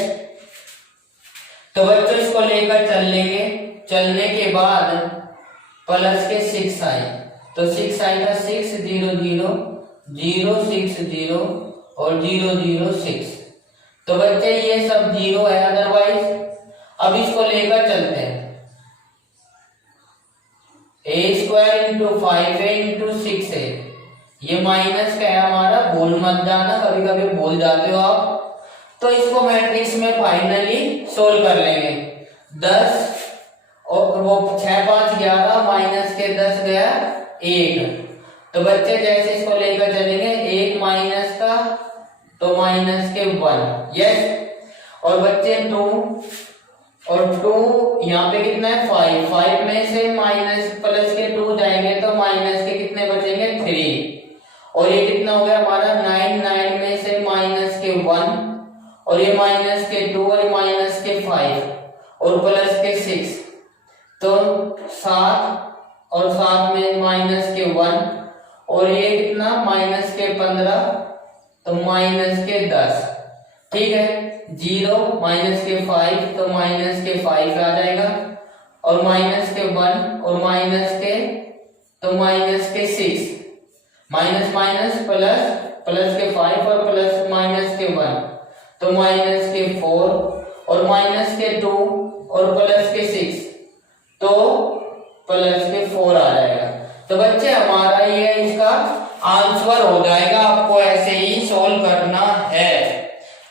तो बच्चों इसको लेकर चल लेंगे। चलने के बाद प्लस के 6i, तो 6i का 6 0 0 0 6 0 और 0 0 6। तो बच्चे ये सब 0 है अदरवाइज। अब इसको लेकर चलते हैं, a square into 5a into 6a। ये माइनस का है हमारा, भूल मत जाना, कभी कभी भूल जाते हो आप। तो इसको मैट्रिक्स में फाइनली सोल्व कर लेंगे। 10 और वो 6 5 11 माइनस गया 1। तो बच्चे जैसे इसको लेकर चलेंगे 1 माइनस का तो माइनस के 1, यस। और बच्चे 2 और 2 यहाँ पे कितना है 5, 5 में से माइनस प्लस के 2 जाएंगे तो माइनस के कितने बचेंगे 3। और ये कितना हो गया हमारा 9, 9 में से माइनस के 1 और ये माइनस के 2 और माइनस के 5 और प्लस के 6 तो 7 और 7 में माइनस के 1 और ये कितना माइनस के 15 तो माइनस के 10, ठीक है। 0 माइनस के 5 तो माइनस के 5 आ जाएगा और माइनस के 1 और माइनस के तो माइनस के 6, माइनस माइनस प्लस, प्लस के 5 और प्लस माइनस के 1 तो माइनस के 4 और माइनस के 2 और प्लस के 6 तो प्लस के 4 आ जाएगा। तो बच्चे हमारा ये इसका आंसर हो जाएगा। आपको ऐसे ही सोल्व करना है।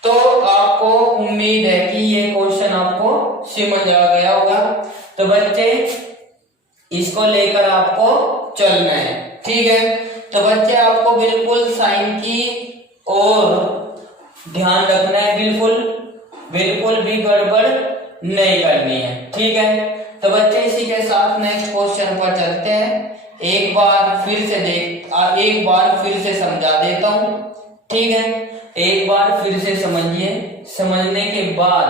तो आपको उम्मीद है कि ये क्वेश्चन आपको समझ आ गया होगा। तो बच्चे इसको लेकर आपको चलना है, ठीक है। तो बच्चे आपको बिल्कुल साइन की और ध्यान रखना है, बिल्कुल भी गड़बड़ नहीं करनी है, ठीक है। तो बच्चे इसी के साथ नेक्स्ट क्वेश्चन पर चलते हैं। एक बार फिर से समझा देता हूं, ठीक है। एक बार फिर से समझिए, समझने के बाद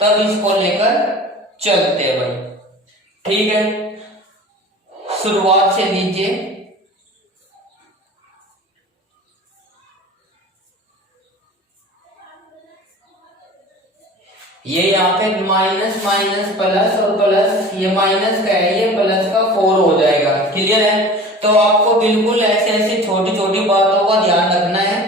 तब इसको लेकर चलते हैं भाई, ठीक है। शुरुआत से लीजिए। ये यहाँ पे माइनस माइनस प्लस और प्लस, ये माइनस का है, ये प्लस का 4 हो जाएगा, क्लियर है। तो आपको बिल्कुल ऐसे ऐसे छोटी छोटी बातों का ध्यान रखना है।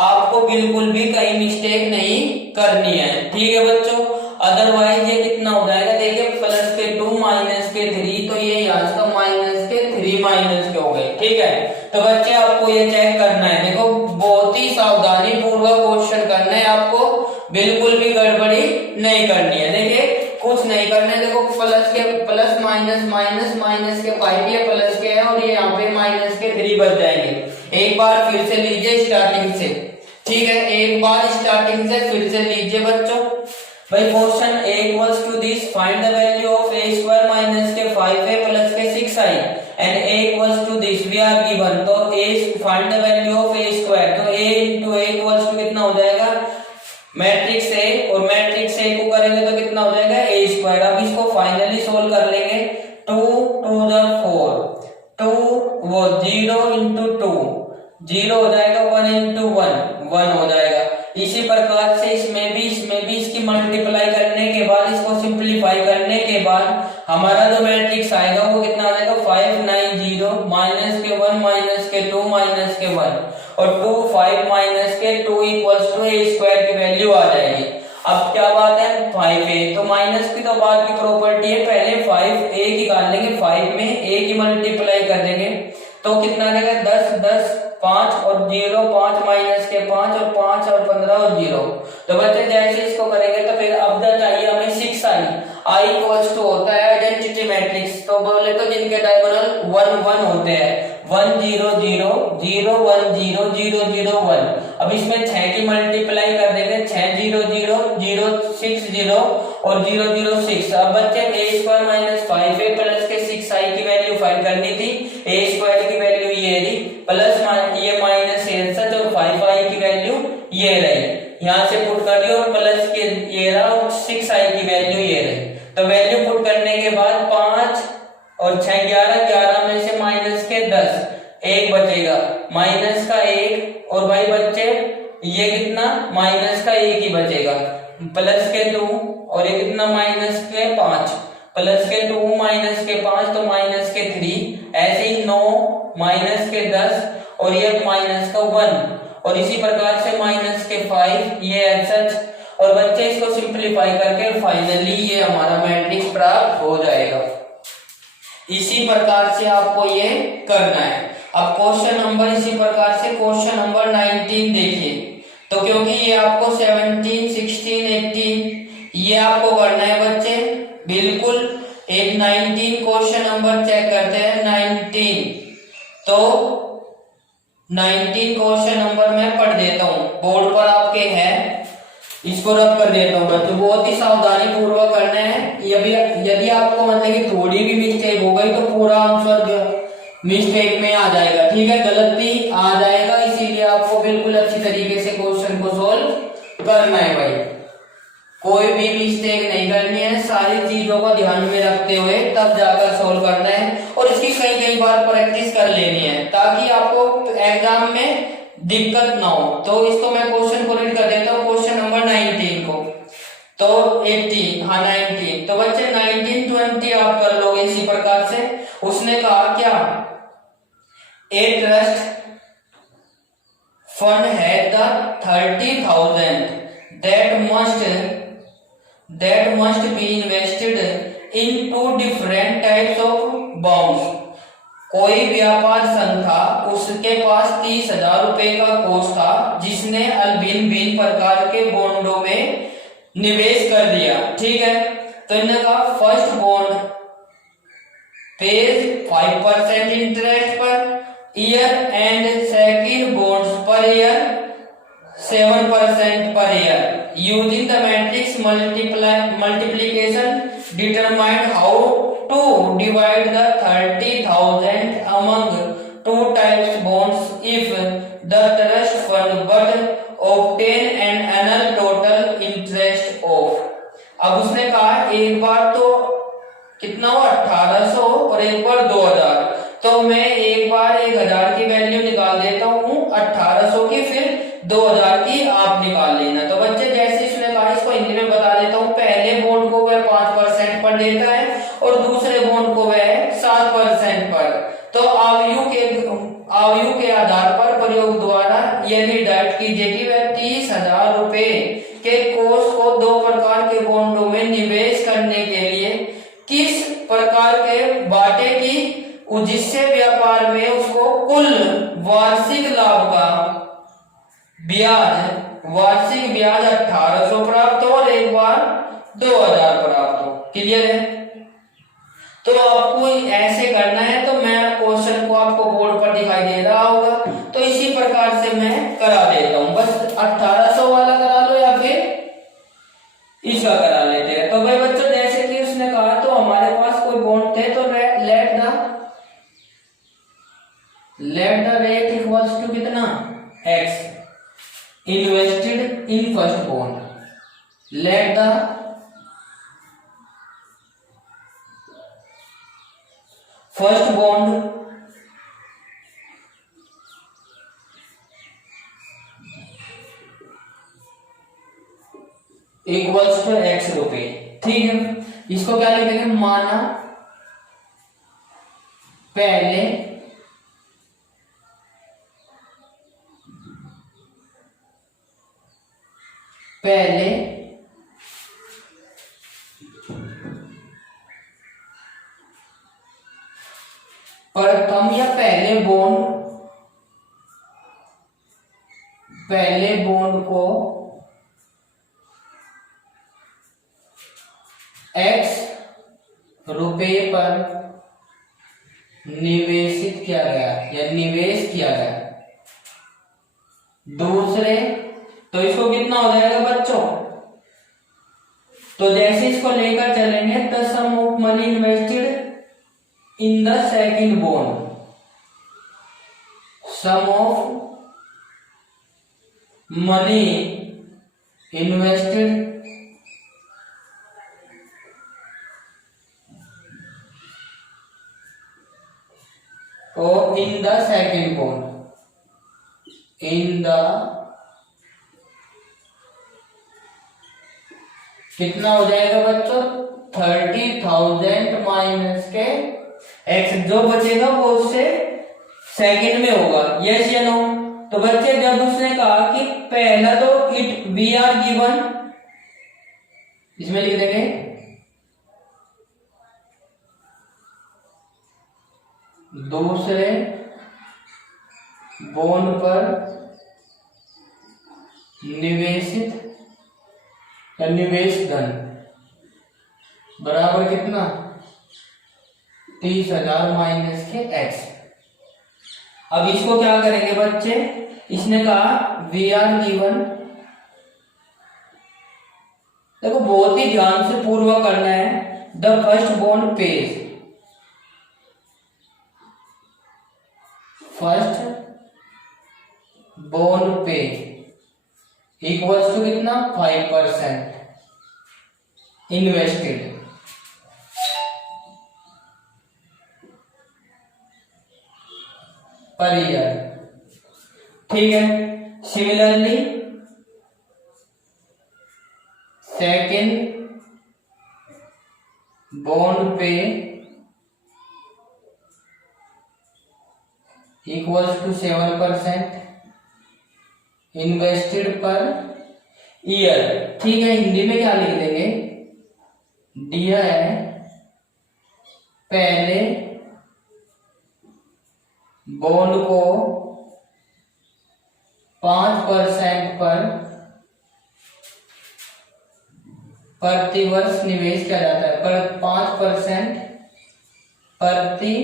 आपको बिल्कुल भी कहीं मिस्टेक नहीं करनी है, ठीक है बच्चों। अदरवाइज ये कितना हो जाएगा, देखिए प्लस के 2 माइनस के 3 तो ये यहाँ का माइनस के 3 माइनस के हो गए, ठीक है। तो बच्चे आपको ये चेक करना है, देखो बहुत ही सावधानी पूर्वक क्वेश्चन करना है आपको, बिल्कुल भी गड़बड़ी नहीं करनी है। देखिए कुछ नहीं करना है, देखो प्लस के प्लस माइनस माइनस माइनस के 5 ये प्लस के है और ये यहाँ पे माइनस के 3 बच जाएंगे। एक बार फिर से लीजिए स्टार्टिंग से, ठीक है। एक बार स्टार्टिंग से फिर से लीजिए बच्चों। भाई question a equals to this, find the value of a square minus के 5a plus के 6i and a equals to this we are given। तो a find the value of a square, तो a into a equals to कितना हो जाएगा matrix a और matrix a को करेंगे तो कितना हो जाएगा a स्क्वायर। अब इसको फाइनली सोल्व कर लेंगे। 2 to the 4 2 वो 0 into 2 0 हो जाएगा, 1 into 1 1 हो जाएगा। इसी प्रकार से इसमें भी इसकी मल्टीप्लाई करने के बाद इसको सिंपलीफाई करने के बाद हमारा जो मैट्रिक्स आएगा वो कितना आ जाएगा 5 9 0 माइनस के 1 माइनस के 2 माइनस के 1 और 2 5 माइनस के 2 इक्वल्स टू a स्क्वायर की वैल्यू आ जाएगी। अब क्या बात है 5a, तो माइनस की तो बाद की प्रॉपर्टी है, पहले 5a की निकाल लेंगे, 5 में a की मल्टीप्लाई कर देंगे तो कितना आ जाएगा 10 10 5 और 0 5 माइनस के 5 और 5 और 15 और 0। तो बच्चे जैसे इसको करेंगे तो फिर अब चाहिए हमें 6i, i इक्वल्स टू होता है आइडेंटिटी मैट्रिक्स। तो बोले तो जिनके डायगोनल 1 1 होते हैं 1 0 0 0 1 0 0 0 1। अब इसमें 6 की मल्टीप्लाई कर देंगे, 6 0 0 0 6 0 और 0 0 6। अब बच्चे a square minus 5a plus के 6i की वैल्यू फाइंड करनी थी। a स्क्वायर की वैल्यू ये रही प्लस ये माइनस सच और 5i की वैल्यू ये रही, यहाँ से पुट कर दिया और प्लस के ये रहा और 6i की वैल्यू ये रही। तो वैल्यू पुट करने के बाद 5 और 6 11 11 में से माइनस के 10 1 बचेगा, माइनस का 1 और भाई बच्चे ये कितना माइनस का 1 ही बचेगा, प्लस के 2 और ये कितना माइनस के 5 प्लस के 2 माइनस के 5 तो माइनस के 3, ऐसे ही 9 माइनस के 10 और ये माइनस का 1 और इसी प्रकार से माइनस के 5 ये सच। और बच्चे इसको सिंपलीफाई करके फाइनली ये हमारा मैट्रिक्स प्राप्त हो जाएगा। इसी प्रकार से आपको ये करना है। अब क्वेश्चन नंबर इसी प्रकार से क्वेश्चन नंबर 19 देखिए। तो क्योंकि ये आपको 17 16 18 ये आपको करना है बच्चे, बिल्कुल एक 19 क्वेश्चन नंबर चेक करते हैं 19। तो 19 क्वेश्चन नंबर मैं पढ़ देता हूँ, बोर्ड पर आपके है, इसको रब कर देता हूँ बच्चों, बहुत ही सावधानी पूर्वक करना है। यदि आपको मतलब कि थोड़ी भी मिस्टेक हो गई तो पूरा आंसर मिस्टेक में आ जाएगा, ठीक है, गलती आ जाएगा। इसीलिए आपको बिल्कुल अच्छी तरीके से क्वेश्चन को सोल्व करना है भाई, कोई भी मिस्टेक नहीं करनी है, सारी चीजों को ध्यान में रखते हुए तब जाकर सोल्व करना है। और इसकी कई कई बार प्रैक्टिस कर लेनी है ताकि आपको एग्जाम में दिक्कत ना हो। तो इसको मैं क्वेश्चन को रीड कर देता हूँ, क्वेश्चन नंबर 19 को। तो 18, हाँ 19, तो बच्चे 19 20 आप कर लोगे इसी प्रकार से। उसने कहा क्या, a trust fund had the 30,000 that must be invested in two different types of bonds। कोई व्यापार संघ था, उसके पास 30,000 रुपए का कोष था जिसने भिन्न भिन्न प्रकार के बॉन्डों में निवेश कर दिया, ठीक है। तो इन्होंने कहा first bond page 5% interest per year and second bonds per year 7% per year। Using the matrix multiplication, determine how to divide the 30,000 among two types bonds if the trust fund but obtain an annual total interest of। अब उसने कहा एक बार तो कितना हो 1800 और एक बार 2000, तो मैं एक बार 1000 की वैल्यू निकाल देता हूँ 1800 की, फिर 2000 की आप निकाल लेना। तो बच्चे जैसे इसने कहा, इसको हिंदी में बता देता हूँ, पहले बॉन्ड को वह 5% पर देता है और दूसरे बॉन्ड को वह 7% पर। तो आयु के आधार पर प्रयोग द्वारा यह निर्धारित कीजिए कि वह 30,000 रुपए के कोष को दो प्रकार के बॉन्डों में निवेश करने के लिए किस प्रकार के बाटे की, जिससे व्यापार में उसको कुल वार्षिक लाभ का वार्षिक ब्याज 1800 प्राप्त हो और एक बार 2000 प्राप्त हो। क्लियर है? तो आपको ऐसे करना है। तो मैं क्वेश्चन को आपको बोर्ड पर दिखाई दे रहा होगा, तो इसी प्रकार से मैं करा देता हूं। बस 1800 वाला करा लो या फिर इसका करा लेते हैं। तो भाई बच्चों जैसे कि उसने कहा, तो हमारे पास कोई बॉन्ड थे, तो let the rate equals to कितना x invested in first bond। let the first bond equals to x रुपए, ठीक है। इसको क्या लिखेंगे, माना पहले प्रथम या पहले बॉन्ड को x रुपए पर निवेशित किया गया या निवेश किया गया। दूसरे, तो इसको कितना हो जाएगा बच्चों, तो जैसे इसको लेकर चलेंगे, the sum of money invested in the second bond, sum of money invested और in the second bond, in the कितना हो जाएगा बच्चों, 30,000 माइनस के x, जो बचेगा वो उससे सेकंड में होगा, यस या नो। तो बच्चे जब उसने कहा कि पहला तो इट वी आर गिवन, इसमें लिख देंगे दूसरे बॉन्ड पर निवेशित निवेश धन बराबर कितना 30,000 माइनस के x। अब इसको क्या करेंगे बच्चे, इसने कहा वी आर गिवन, देखो बहुत ही ध्यान से पूर्वक करना है। The first bond pays, first bond pays equals to कितना 5% इन्वेस्टेड पर ईयर, ठीक है। Similarly second bond pays equals to 7% invested per year, ठीक है। हिंदी में क्या लिख देंगे, दिया है पहले बॉन्ड को 5% पर प्रतिवर्ष निवेश किया जाता है, पर 5% प्रति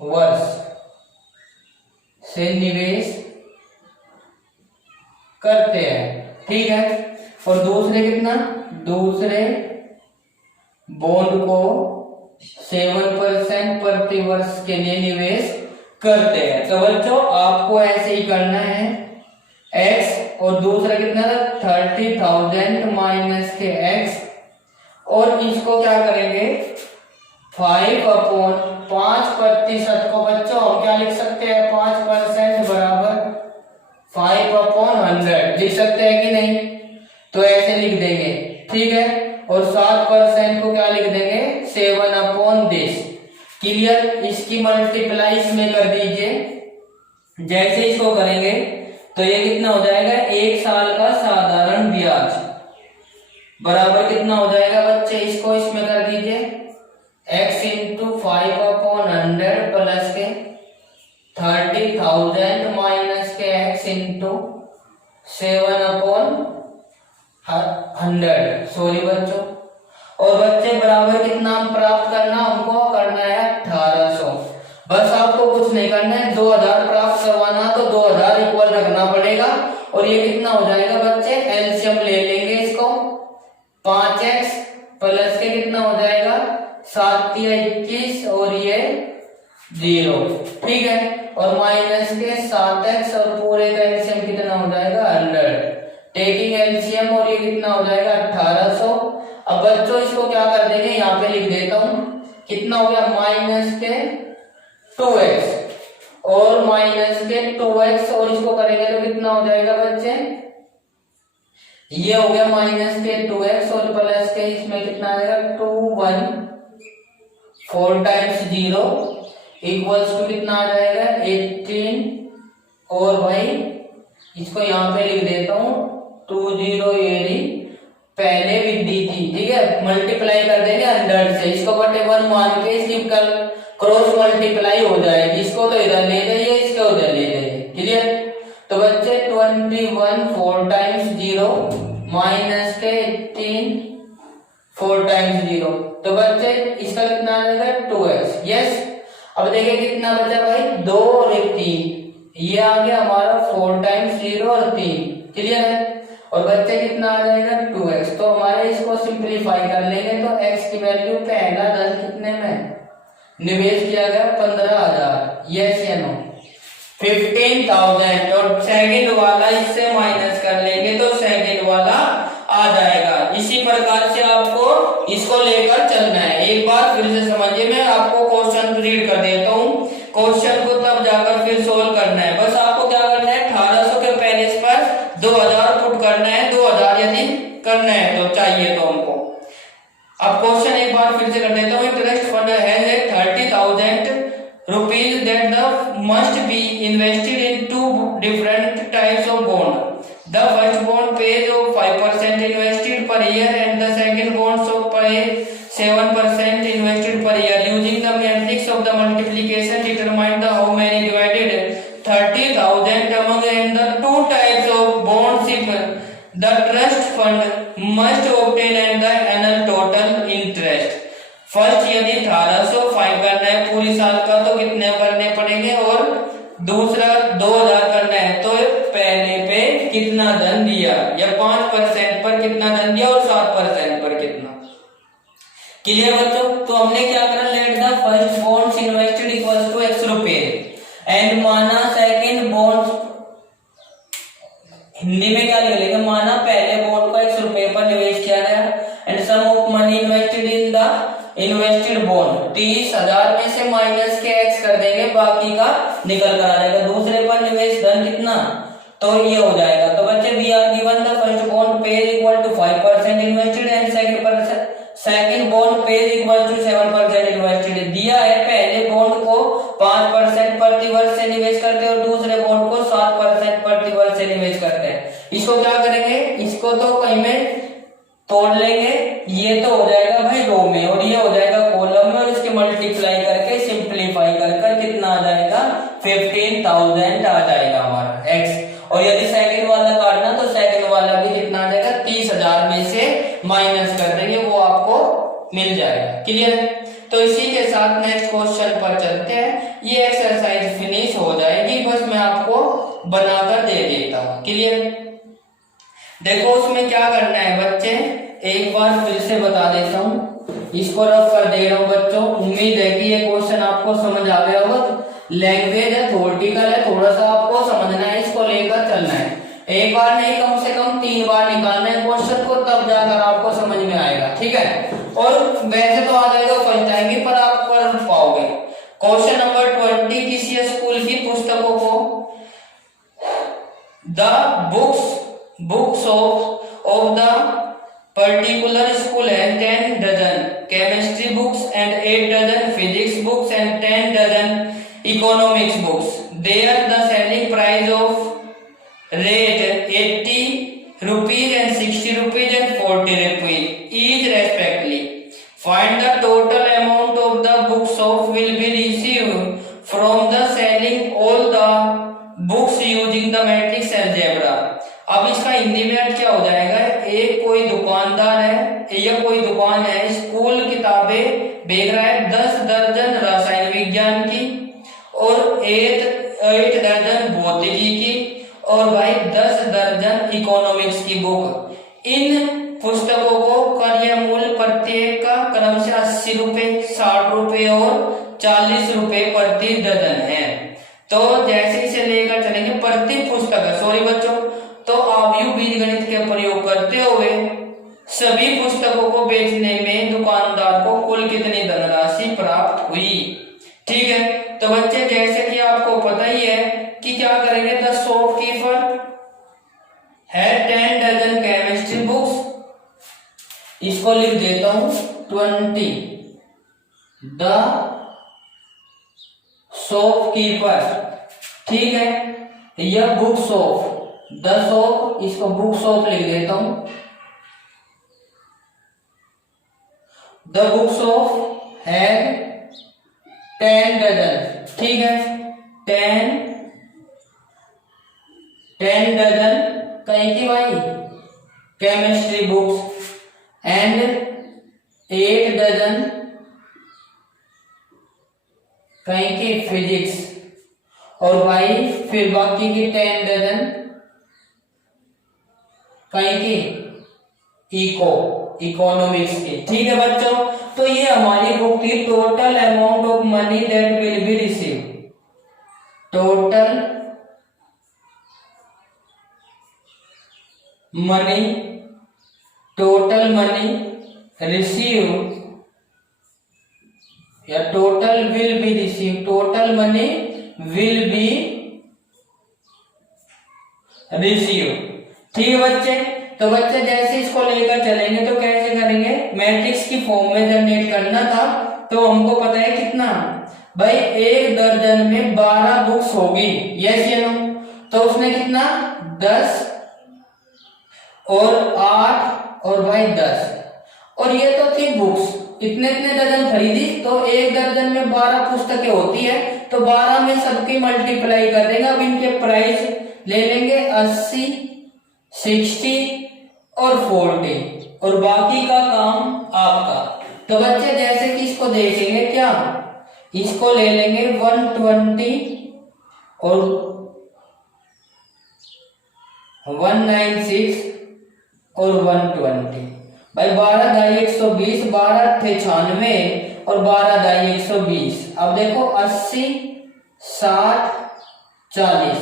वर्ष से निवेश करते हैं, ठीक है। और दूसरे कितना, दूसरे बॉन्ड को 7% प्रति वर्ष के लिए निवेश करते हैं। तो बच्चों आपको ऐसे ही करना है, x और दूसरा कितना था 30,000 माइनस के x, और इसको क्या करेंगे 5/5% को बच्चों हम क्या लिख सकते हैं, 5% बराबर 5/100 लिख सकते हैं कि नहीं, तो ऐसे लिख देंगे, ठीक है। और 7% को क्या लिख देंगे 7/10, क्लियर। इसकी मल्टीप्लाई इसमें कर दीजिए, जैसे इसको करेंगे तो ये कितना हो जाएगा, 1 साल का साधारण ब्याज बराबर कितना हो जाएगा बच्चे, इसको इसमें कर दीजिए x इंटू 5/100 प्लस के 30,000 माइनस के x इंटू 7/100, सॉरी बच्चों। और बच्चे बराबर कितना प्राप्त करना, हमको करना है 1800। बस आपको कुछ नहीं करना है, 2000 प्राप्त करवाना तो 2000 इक्वल रखना पड़ेगा। और ये कितना हो जाएगा बच्चे, एलसीएम ले लेंगे इसको, 5x प्लस के कितना हो जाएगा 7 या 21 और ये 0, ठीक है। और माइनस के 7x और पूरे का एलसीएम कितना हो जाएगा 100, टेकिंग एलसीएम, और ये कितना हो जाएगा 1800। अब बच्चों इसको क्या कर देंगे, यहाँ पे लिख देता हूं, कितना हो गया माइनस के 2x और माइनस के 2x, और इसको करेंगे तो कितना हो जाएगा बच्चे, ये हो गया माइनस के 2x और प्लस के इसमें कितना आएगा 2 1 4 टाइम्स 0 इक्वल्स टू कितना आ जाएगा 18। और भाई इसको यहाँ पे लिख देता हूँ 2080, पहले विधि थी, ठीक है, मल्टीप्लाई कर देंगे 100 से, इसको बटे 1 मान के इसकी कल क्रॉस मल्टीप्लाई हो जाएगी, इसको तो इधर ले जाइए, इसको उधर ले जाइए, क्लियर। तो बच्चे 21 4 टाइम्स 0 माइनस के 18 4 टाइम्स 0, तो बच्चे इसका कितना आ जाएगा 2x, यस। अब देखिए कितना बचा भाई 2 और 1 3, ये आ गया हमारा 4 टाइम्स 0 और 3, क्लियर है। और बच्चे कितना आ जाएगा 2x, तो हमारे इसको सिंप्लीफाई कर लेंगे तो x की वैल्यू पहला धन कितने में निवेश किया गया 15,000, यस या नो 15,000, और सेकंड वाला इससे माइनस कर लेंगे तो सेकंड वाला आ जाएगा। इसी प्रकार से आपको इसको लेकर चलना है। एक बार फिर से समझिए, मैं आपको क्वेश्चन रीड कर देता हूँ, क्वेश्चन को तब जाकर फिर सोल्व करना है। बस आपको क्या करना है 1800 के पहले पर 2000 पुट करना है, 2000 यदि करना है तो चाहिए तो हमको। अब क्वेश्चन एक बार फिर से कर देता हूँ, इंटरेस्ट फंड है 30,000 rupees that the must be invested in 2 different types of bond. The first bond pays of 5% invested per year and the second bond so pay 7% invested per year. Using the matrix of the multiplication, determine the how many divided 30,000 among the 2 types of bonds if the trust fund must obtain and the annual total interest. First यदि 1805 करना है पूरी साल का तो कितने भरने पड़ेंगे, और दूसरा 2000 करना है तो पहले पे कितना धन दिया, या 5% पर कितना धन दिया, और 7% पर कितना। क्लियर बच्चों। तो हमने क्या करा, let the first bonds invested equals to x रुपए एंड माना सेकंड बॉन्ड्स, हिंदी में क्या लिखेंगे, माना पहले बॉन्ड को x रुपए पर निवेश किया गया and sum of money invested in the invested bond, 30,000 में से माइनस के x कर देंगे, बाकी का निकल कर आ जाएगा। दूसरे पर निवेश धन कितना, तो ये हो जाएगा। तो बच्चे we are given the first bond pays equal to 5% invested and second bond pays equal to 7% invested. दिया है पहले बॉन्ड को 5% प्रति वर्ष से निवेश करते हैं और दूसरे बॉन्ड को 7% प्रति वर्ष से निवेश करते हैं। इसको क्या करेंगे, इसको तो कहीं में तोड़ लेंगे, ये तो हो जाएगा भाई रो में और ये हो जाएगा कॉलम में, और इसके मल्टीप्लाई करके सिंप्लीफाई कर कितना आ जाएगा, 15,000 आ जाएगा हमारा x। और यदि सेकंड वाला काटना तो सेकंड वाला भी कितना आ जाएगा, 30,000 में से माइनस कर देंगे, वो आपको मिल जाएगा। क्लियर। तो इसी के साथ नेक्स्ट क्वेश्चन पर चलते हैं। ये एक्सरसाइज फिनिश हो जाएगी, बस मैं आपको बनाकर दे देता हूँ। क्लियर। देखो उसमें क्या करना है बच्चे, एक बार फिर से बता देता हूँ, इसको रफ कर दे रहा हूँ बच्चों। उम्मीद है कि ये क्वेश्चन आपको समझ आ गया होगा। लैंग्वेज है, थ्योरेटिकल है, थोड़ा सा आपको समझना है, इसको लेकर चलना है। एक बार नहीं, कम से कम 3 बार निकालना है क्वेश्चन को, तब जाकर आपको समझ में आएगा। ठीक है। और वैसे तो आ जाएगा फर्स्ट टाइम ही, पर आप कर पाओगे। क्वेश्चन नंबर 20, किसी स्कूल की पुस्तकों को the books of the particular school has 10 dozen chemistry books and 8 dozen physics books and 10 dozen economics books. There the selling price of rate 80 rupees and 60 rupees and 40 rupees each respectively. Find the total amount of the books of will be received from the selling all the books using the matrix algebra. अब इसका English में क्या हो जाएगा, एक कोई दुकानदार है या कोई दुकान है, स्कूल किताबें बेच रहा है 10 दर्जन रसायन विज्ञान की और 8 दर्जन भौतिकी की और भाई 10 दर्जन इकोनॉमिक्स की बुक। इन पुस्तकों को क्रय मूल्य प्रत्येक का क्रम से 80 रुपए, 60 रुपए और 40 रुपए प्रति दर्जन है। तो जैसे इसे लेकर चलेंगे प्रति पुस्तक, सॉरी बच्चों, तो आव्यूह बीजगणित के प्रयोग करते हुए सभी पुस्तकों को बेचने में दुकानदार को कुल कितनी धनराशि प्राप्त हुई। ठीक है। तो बच्चे जैसे कि आपको पता ही है कि क्या करेंगे, द शॉपकीपर है 10 डजन केमिस्ट्री बुक्स, इसको लिख देता हूं 20, द शॉपकीपर। ठीक है। यह बुक शॉप, द शॉप, इसको बुक शॉप लिख देता हूं, द बुक शॉप है 10 डजन। ठीक है। 10 डजन कहीं की भाई केमिस्ट्री बुक्स एंड 8 डजन कहीं की फिजिक्स, और भाई फिर बाकी की 10 डजन कहीं की इकोनॉमिक्स की। ठीक है बच्चों। तो ये हमारी बुक थी total amount of money that will be receive, total money receive या total will be receive, total money will be receive. ठीक है बच्चे। तो बच्चे जैसे इसको लेकर चलेंगे तो कैसे करेंगे, मैट्रिक्स की फॉर्म में जनरेट करना था। तो हमको पता है कितना भाई, 1 दर्जन में 12 बुक्स होगी, यस या नो। तो उसने कितना 10 और 8 और भाई 10, और ये तो थी बुक्स, इतने दर्जन खरीदी, तो 1 दर्जन में 12 पुस्तकें होती है, तो 12 में सबकी मल्टीप्लाई कर देंगे। अब इनके प्राइस ले लेंगे 80, 60 और 40, और बाकी का काम आपका। तो बच्चे जैसे कि देखेंगे क्या, इसको ले लेंगे 120 और 196 और 120। भाई 12 दाई 120, 12 थे 96 और 12 दाई 120। अब देखो 80 60 40।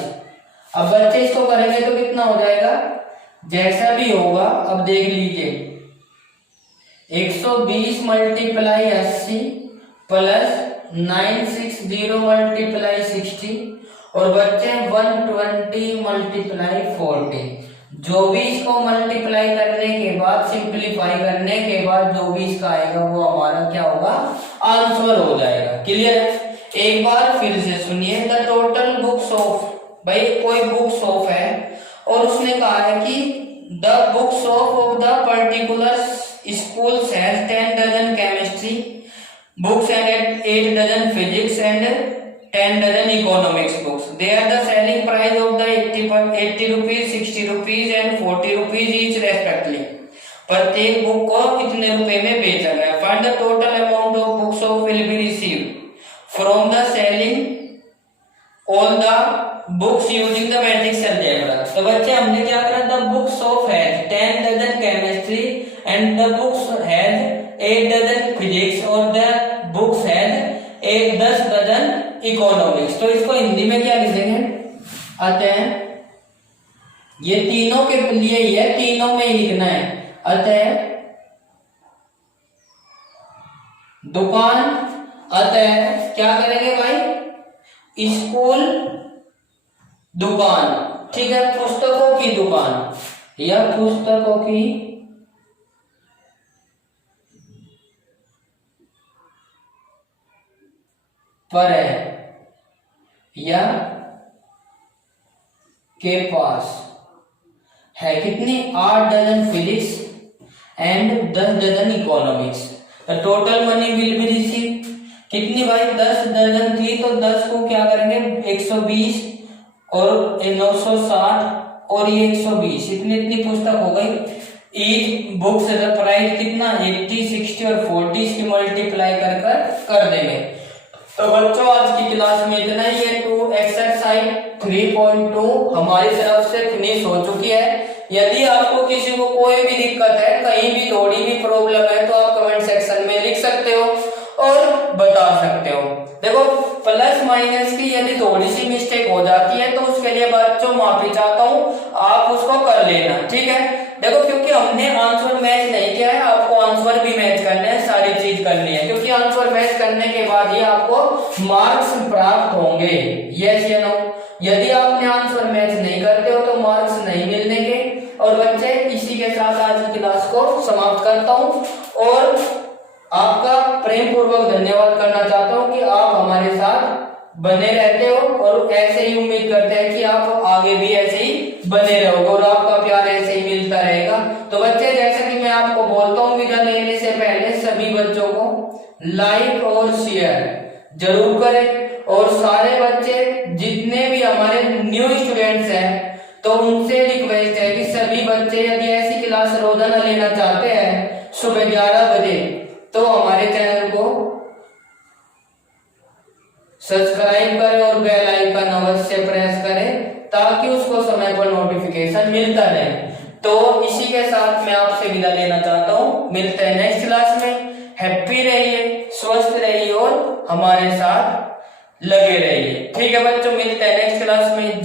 अब बच्चे इसको करेंगे तो कितना हो जाएगा, जैसा भी होगा। अब देख लीजिए 120 मल्टीप्लाई 80 प्लस 960 मल्टीप्लाई 60 और बच्चे 120 मल्टीप्लाई 40। जो भी इसको मल्टीप्लाई करने के बाद, सिंप्लीफाई करने के बाद जो भी इसका आएगा वो हमारा क्या होगा, आंसर हो जाएगा। क्लियर है? एक बार फिर से सुनिए। द टोटल बुक्स ऑफ, भाई कोई बुक्स ऑफ है और उसने कहा है कि the books of the particular school has 10 dozen chemistry books and 8 dozen physics and 10 dozen economics books. They are the selling price of the 80 rupees, 60 rupees and 40 rupees each respectively. प्रत्येक book को इतने रुपए में बेचा गया। Find the total amount of books of will be received from the selling all the books using the matrix algebra. तो बच्चे हमने क्या करा, the books of has 10 dozen chemistry and the books has 8 dozen physics और the books has 10 dozen economics. तो इसको हिंदी में क्या लिखेंगे, अतः ये तीनों के लिए ही है, तीनों में ही लिखना है। अतः दुकान, अतः क्या करेंगे भाई, स्कूल दुकान, ठीक है, पुस्तकों की दुकान या पुस्तकों की पर है या के पास है कितनी, 8 dozen physics and 10 dozen economics. Total money will be receive कितनी भाई, 10 डजन थी तो 10 को क्या करेंगे 120 और 960 और ये 120, इतनी पुस्तक हो गई। ईच बुक्स प्राइस कितना 80 60 और 40 की मल्टीप्लाई कर देंगे। तो बच्चों आज की क्लास में इतना ही है। टू एक्सरसाइज 3.2 हमारी तरफ से फिनिश हो चुकी है। यदि आपको किसी को कोई भी दिक्कत है, कहीं भी थोड़ी भी प्रॉब्लम है तो आप कमेंट सेक्शन में लिख सकते हो और बता सकते हो। देखो प्लस माइनस की यदि थोड़ी सी मिस्टेक हो जाती है तो उसके लिए बच्चों माफी चाहता हूँ, आप उसको कर लेना, ठीक है। देखो क्योंकि हमने आंसर मैच नहीं किया है, आपको आंसर भी मैच करना है, सारी चीज करनी है, क्योंकि आंसर मैच करने के बाद ही आपको मार्क्स प्राप्त होंगे, यस या नो। यदि आपने आंसर मैच नहीं करते हो तो मार्क्स नहीं मिलने के। और बच्चे इसी के साथ आज की क्लास को समाप्त करता हूँ और आपका प्रेम पूर्वक धन्यवाद करना चाहता हूँ कि आप हमारे साथ बने रहते हो और ऐसे ही उम्मीद करते हैं कि आप आगे भी ऐसे ही बने रहोगे और आपका प्यार ऐसे ही मिलता रहेगा। तो बच्चे जैसे कि मैं आपको बोलता हूँ, विदा लेने से पहले सभी बच्चों को लाइक और शेयर जरूर करें और सारे बच्चे जितने भी हमारे न्यू स्टूडेंट्स हैं तो उनसे रिक्वेस्ट है कि सभी बच्चे यदि ऐसी क्लास रोजाना लेना चाहते हैं सुबह 11 बजे तो हमारे चैनल को सब्सक्राइब करें और बेल आइकन अवश्य प्रेस करें ताकि उसको समय पर नोटिफिकेशन मिलता रहे। तो इसी के साथ मैं आपसे विदा लेना चाहता हूँ, मिलते हैं नेक्स्ट क्लास में। हैप्पी रहिए, स्वस्थ रहिए और हमारे साथ लगे रहिए, ठीक है बच्चों। मिलते हैं नेक्स्ट क्लास में।